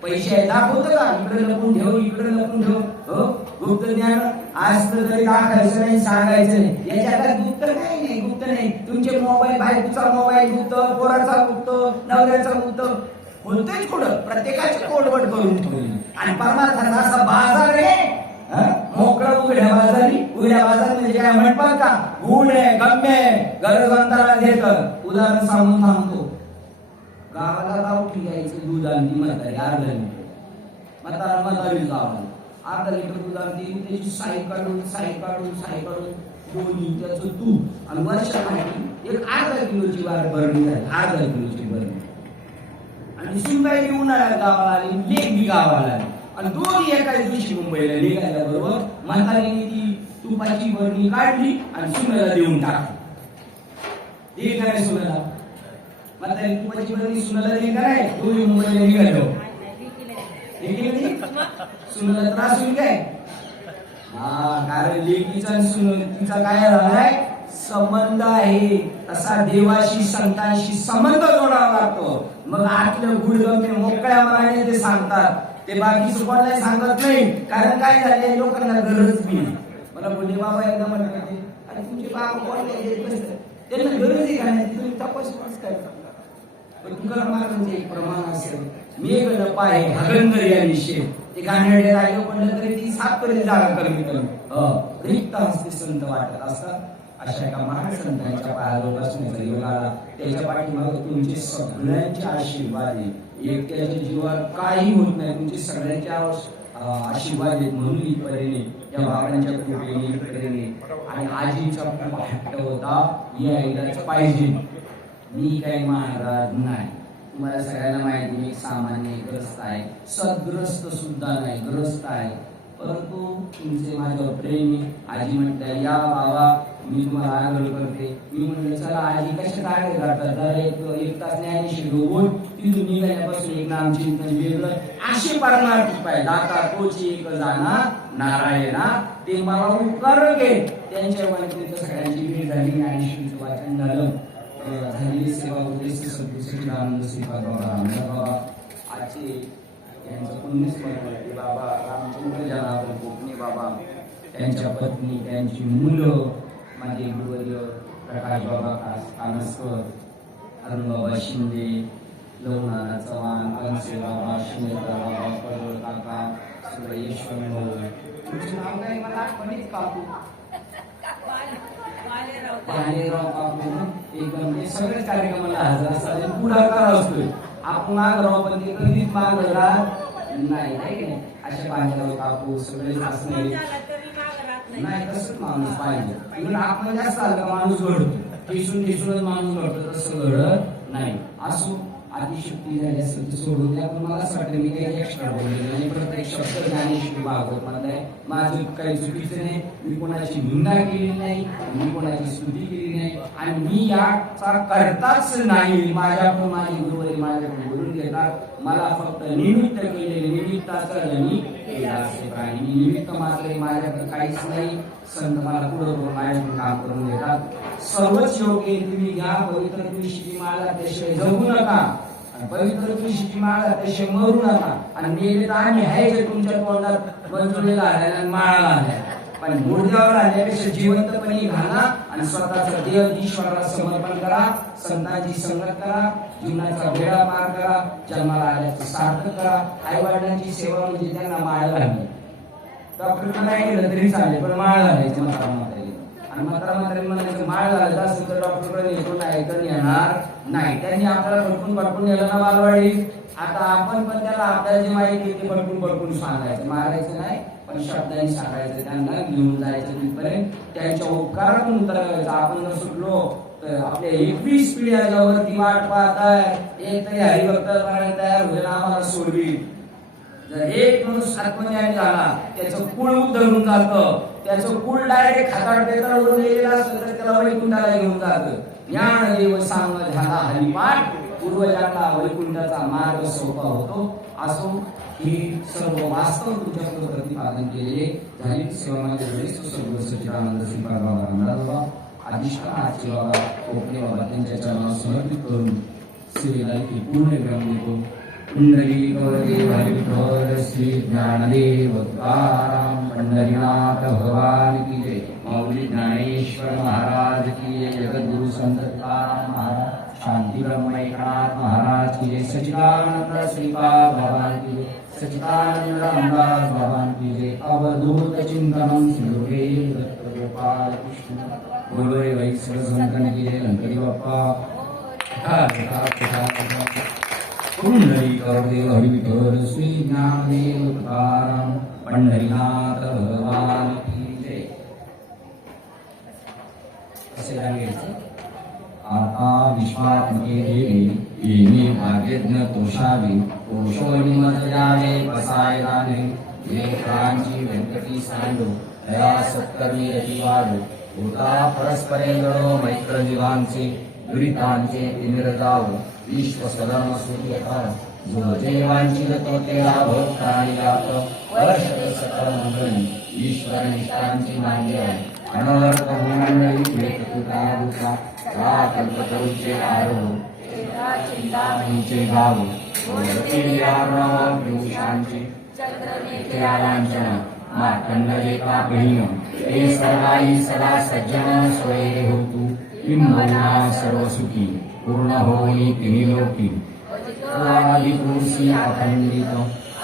पैसे दाखवतो का? इकडे लपून ठेव इकडे लपून ठेव. हो गुप्त ज्ञान आज तरी दाखायचं नाही सांगायचं नाही. याच्यात गुप्त नाही. गुप्त नाही. तुमचे मोबाईल बायकोचा मोबाईल गुप्त, पोराचा गुप्त, नवऱ्याचा गुप्त होतच कुठं प्रत्येकाचे कोडवट करून ठेवली. आणि परमार्थाचा असा बाजार आहे मोकळा उघड्या बाजारी. उघड्या बाजार म्हणजे काय म्हणतात का? गुड आहे गम्य आहे गरजवंताला देत. उदाहरण सांगून थांबतो. गावाला गावठी घ्यायचं दूध आणली म्हातारी अर्धा लिटर. म्हातारी गावाला अर्धा लिटर दूध आणली. त्याची साई काढून 2 लिटरचं तूप आणि वर्षासाठी एक अर्धा किलोची बरणी झाली. अर्धा किलोची बरणी. आणि सुनबाई उन्हाळ्यात गावाला आली. लेक बी गावाला आली. आणि दोन्ही एकाच दिवशी मुंबईला निघायला बरोबर म्हातारीने ती तुपाची बरणी काढली आणि सुनेला देऊन टाकली. हे काय सुनेला म्हातारी तुपाची बरणी सुनेला दे काय दोन्ही मुंबईला निघालो. सुनला त्रास होईल काय? हा, कारण लेकीचा आणि सुनतीचा काय झालाय संबंध आहे, तसा देवाशी संतांशी संबंध जोडावा लागतो. मग आतलं गुडगम ते मोकळ्या मनाने ते सांगतात, ते बाकीचं कोणाला सांगत नाही. कारण काय झालंय, लोकांना गरज नाही. मला बोलले बाबा एकदा म्हणत होते, अरे तुमचे बाबा कोणाला त्यांना गरज आहे का नाही, तुम्ही तपासूनच काय करता. पण तुकाराम महाराजांचे एक प्रमाण असेल, मेघ न पाय हगंदर या विषय, ते गाण्याडे राहिलं म्हणलं तरी ती 7 पर्यंत जागा कमी रिक्त हस्ते संत वाटत असतात. अशा एका महान संतांच्या पायावर बसण्याचा योग आला. त्याच्या पाठीमागे तुमचे सगळ्यांचे आशीर्वाद आहे. एकट्याच्या जीवावर काही होत नाही, तुमचे सगळ्यांचे आशीर्वाद आहेत. म्हणून इथपर्यंत या बाबांच्या कृपेने इथपर्यंत. आणि आजीचा खूप हट्ट होता, यायलाच पाहिजे. मी काही महाराज नाही, तुम्हाला सगळ्यांना माहिती मी सामान्य ग्रस्त आहे, सद्ग्रस्त सुद्धा नाही, ग्रस्त आहे. परंतु तुमचे माझ्यावर प्रेम आहे. आजी म्हणते या बाबा मी तुम्हाला आग्रह करते. मी म्हणलं चला आजी कशा काय करतात, एक तास ज्ञानेश्वरी बोल, तिथून निघाल्यापासून एक नाम चिंतन वेगळं असे परमार्थ पाहिजे. दाता तोच एक जाणा नारायणा, ते मला उपकार घे. त्यांच्या वतीने सगळ्यांची भेट झाली, ज्ञानेश्वरीचं वाचन झालं, झालेली सेवा वगैरे सद्गुरू श्रीपाद बाबा आजचे यांचं पुण्यस्मरण आहे. बाबा रामचंद्र जनार्दन कोकणे बाबा, त्यांच्या पत्नी, त्यांची मुलं, माझे गुरुवर्य प्रकाश बाबा कानसकर, अरुण बाबा शिंदे, लवनाना चव्हाण, कंसे बाबा, शिंदेकर बाबा, पडवळ काका, सुरेश्वर भाऊ. तुमचे नाव काय मला आठवणीच काकू बालेराव काकू. एकदम हे सगळेच कार्यक्रमाला हजर असतात, पुढाकार असतोय. आपण मागराव पण ते कधीच मागं राहत नाही, अशा बालेराव काकू सगळे असणारे नाही. तसंच माणूस पाहिजे. आपण जास्त आलं का माणूस घडतो, ठेसूनच माणूस घडतो, तसं घडत नाही. असो आदिशक्ती झाली असेल तर सोडून द्या. पण मला असं वाटतं मी काही एक्स्ट्रा बोललेलं आणि प्रत्येक शब्द ज्ञानेश्वरी भागवत म्हणताय, माझं काही चुकीचं नाही. मी कोणाची निंदा केली नाही, मी कोणाची स्तुती केली नाही, आणि मी याचा करताच नाही. माझ्याकडून माझे गुरुवारी माझ्याकडून बोलून घेतात. मला फक्त निमित्त केले, निमित्ताचं मी केला असे काही. मी निमित्त मात्र माझ्याकडे काहीच नाही. संत मला पुढं करून माझ्याकडून काम करून घेतात. सर्वच योग्य तुम्ही घ्या. पवित्र तुळशीची माळा त्याशिवाय जगू नका, पवित्र तुळशीची माळा त्याशिवाय मरू नका. आणि मेले तर आम्ही आहे जे तुमच्या तोंडात मंजुरीला आल्या आणि माळाला आल्या, पण गुडघ्यावर आल्यापेक्षा जिवंतपणे घाला आणि स्वतःचा देव ईश्वराला समर्पण करा. संतांची संगत करा, जीवनाचा वेळा पार करा, जन्माला आल्याचं सार्थक करा. आई वडिलांची सेवा म्हणजे त्यांना माळ घालणे. डॉक्टर नाही केलं तरी चालेल, पण माळ घालायची म्हातारा आणि म्हातारा म्हणायचं माळ घालायचं असेल तर डॉक्टरकडे येतो नाही तर येणार नाही. त्यांनी आपल्याला भटकून नेलं ना बालवाडी. आता आपण पण त्याला आपल्याला जे माहिती ते भटकून सांगायचं, मारायचं नाही पण शब्दांनी सांगायचं, त्यांना घेऊन जायचं तिथपर्यंत. त्यांच्या उपकारातून उतरायचं. आपण जर सुटलो तर आपल्या 21 पिढ्या यावरती वाट पाहताय, एक तरी हरिभक्त तयार होईल आम्हाला सोडवी. जर एक माणूस आत्मज्ञानी झाला त्याचं कुळ उद्धरून जातं, त्याचं कुळ डायरेक्ट खाताड पेत्रावरून गेलेला असतं तर त्याला वैकुंठाला घेऊन जातं. ज्ञानदेव सांग झाला हरिपाठ, पूर्वजांना वैकुंठाचा मार्ग सोपा होतो. असो ही सर्व वास्तव तुमच्याकडे प्रतिपादन केलेले झाली. सेवामध्ये सद्गुरू सच्चिदानंद श्रीपाद बाबा रामदासबाबा अधिष्ठान आजचे बाबा कोकणे बाबा त्यांच्या चरणाला समर्पित करून सेवेला की पूर्ण विराम देतो. पुंडलिक हरिविठ्ठल श्री ज्ञानदेव तुकाराम पंढरीनाथ भगवान की जय. माऊली ज्ञानेश्वर महाराज की जय. जगद्गुरु संत तुकाराम महाराज, शांती ब्रह्म एकनाथ महाराज की जय. सच्चिदानंद श्रीपाद भगवान की जय. सच्चिदानंद रामदास भगवान की जय. अवधूत चिंतनम सिंधुरे दत्त गोपाल कृष्ण बोलोय वैश्वर संतन की जय. गणपती बाप्पा पुंडलिक हरिविठ्ठल श्री ज्ञानदेव तुकाराम पंढरीनाथ भगवान की जय. असे सांगायचं. आता विश्वात्मके देवी येणे भाग्यज्ञ तोषावे, कोशोनी मत जावे बसाय राणे. लेकरांची व्यंकटी सांडो, दया सत्कर्मी रती वाढो. होता परस्परे लढो मैत्र जीवांचे, दुरितांचे तिमिर जावो. विश्व सदर्म सूर्य जो जे वांछित तो ते लाभो आणि लाभ वर्षते सकल मंगल ईश्वर निष्ठांची मांगे आहे अनर्थ होण्याची भेट तुका दुका का कल्पतरुचे आरोह चिंतामणीचे गाव ओळखी आरोह दिवसांची चंद्रनेते आलांचना मार्कंडे का बहीण ते सर्वाई सदा सज्जन सोयरे होतू किंबहुना सर्व सुखी पूर्ण होई तिन्ही लोकी आदि पुरुषी अखंडित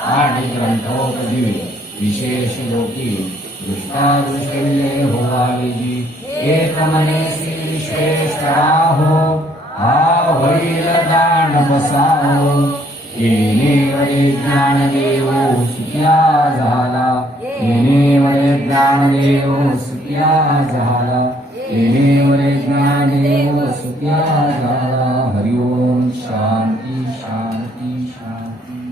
आणि ग्रंथोपदिवे विशेष लोकी दृष्टादृशल्ये होवाविजी एक मनेसी विश्वेश्वराहो हा होईल दान बसाहो येणे वरे ज्ञानदेव सुख्या झाला येणे वरे ज्ञानदेव सुख्या झाला येणे वरे ज्ञानदेव सुख्या झाला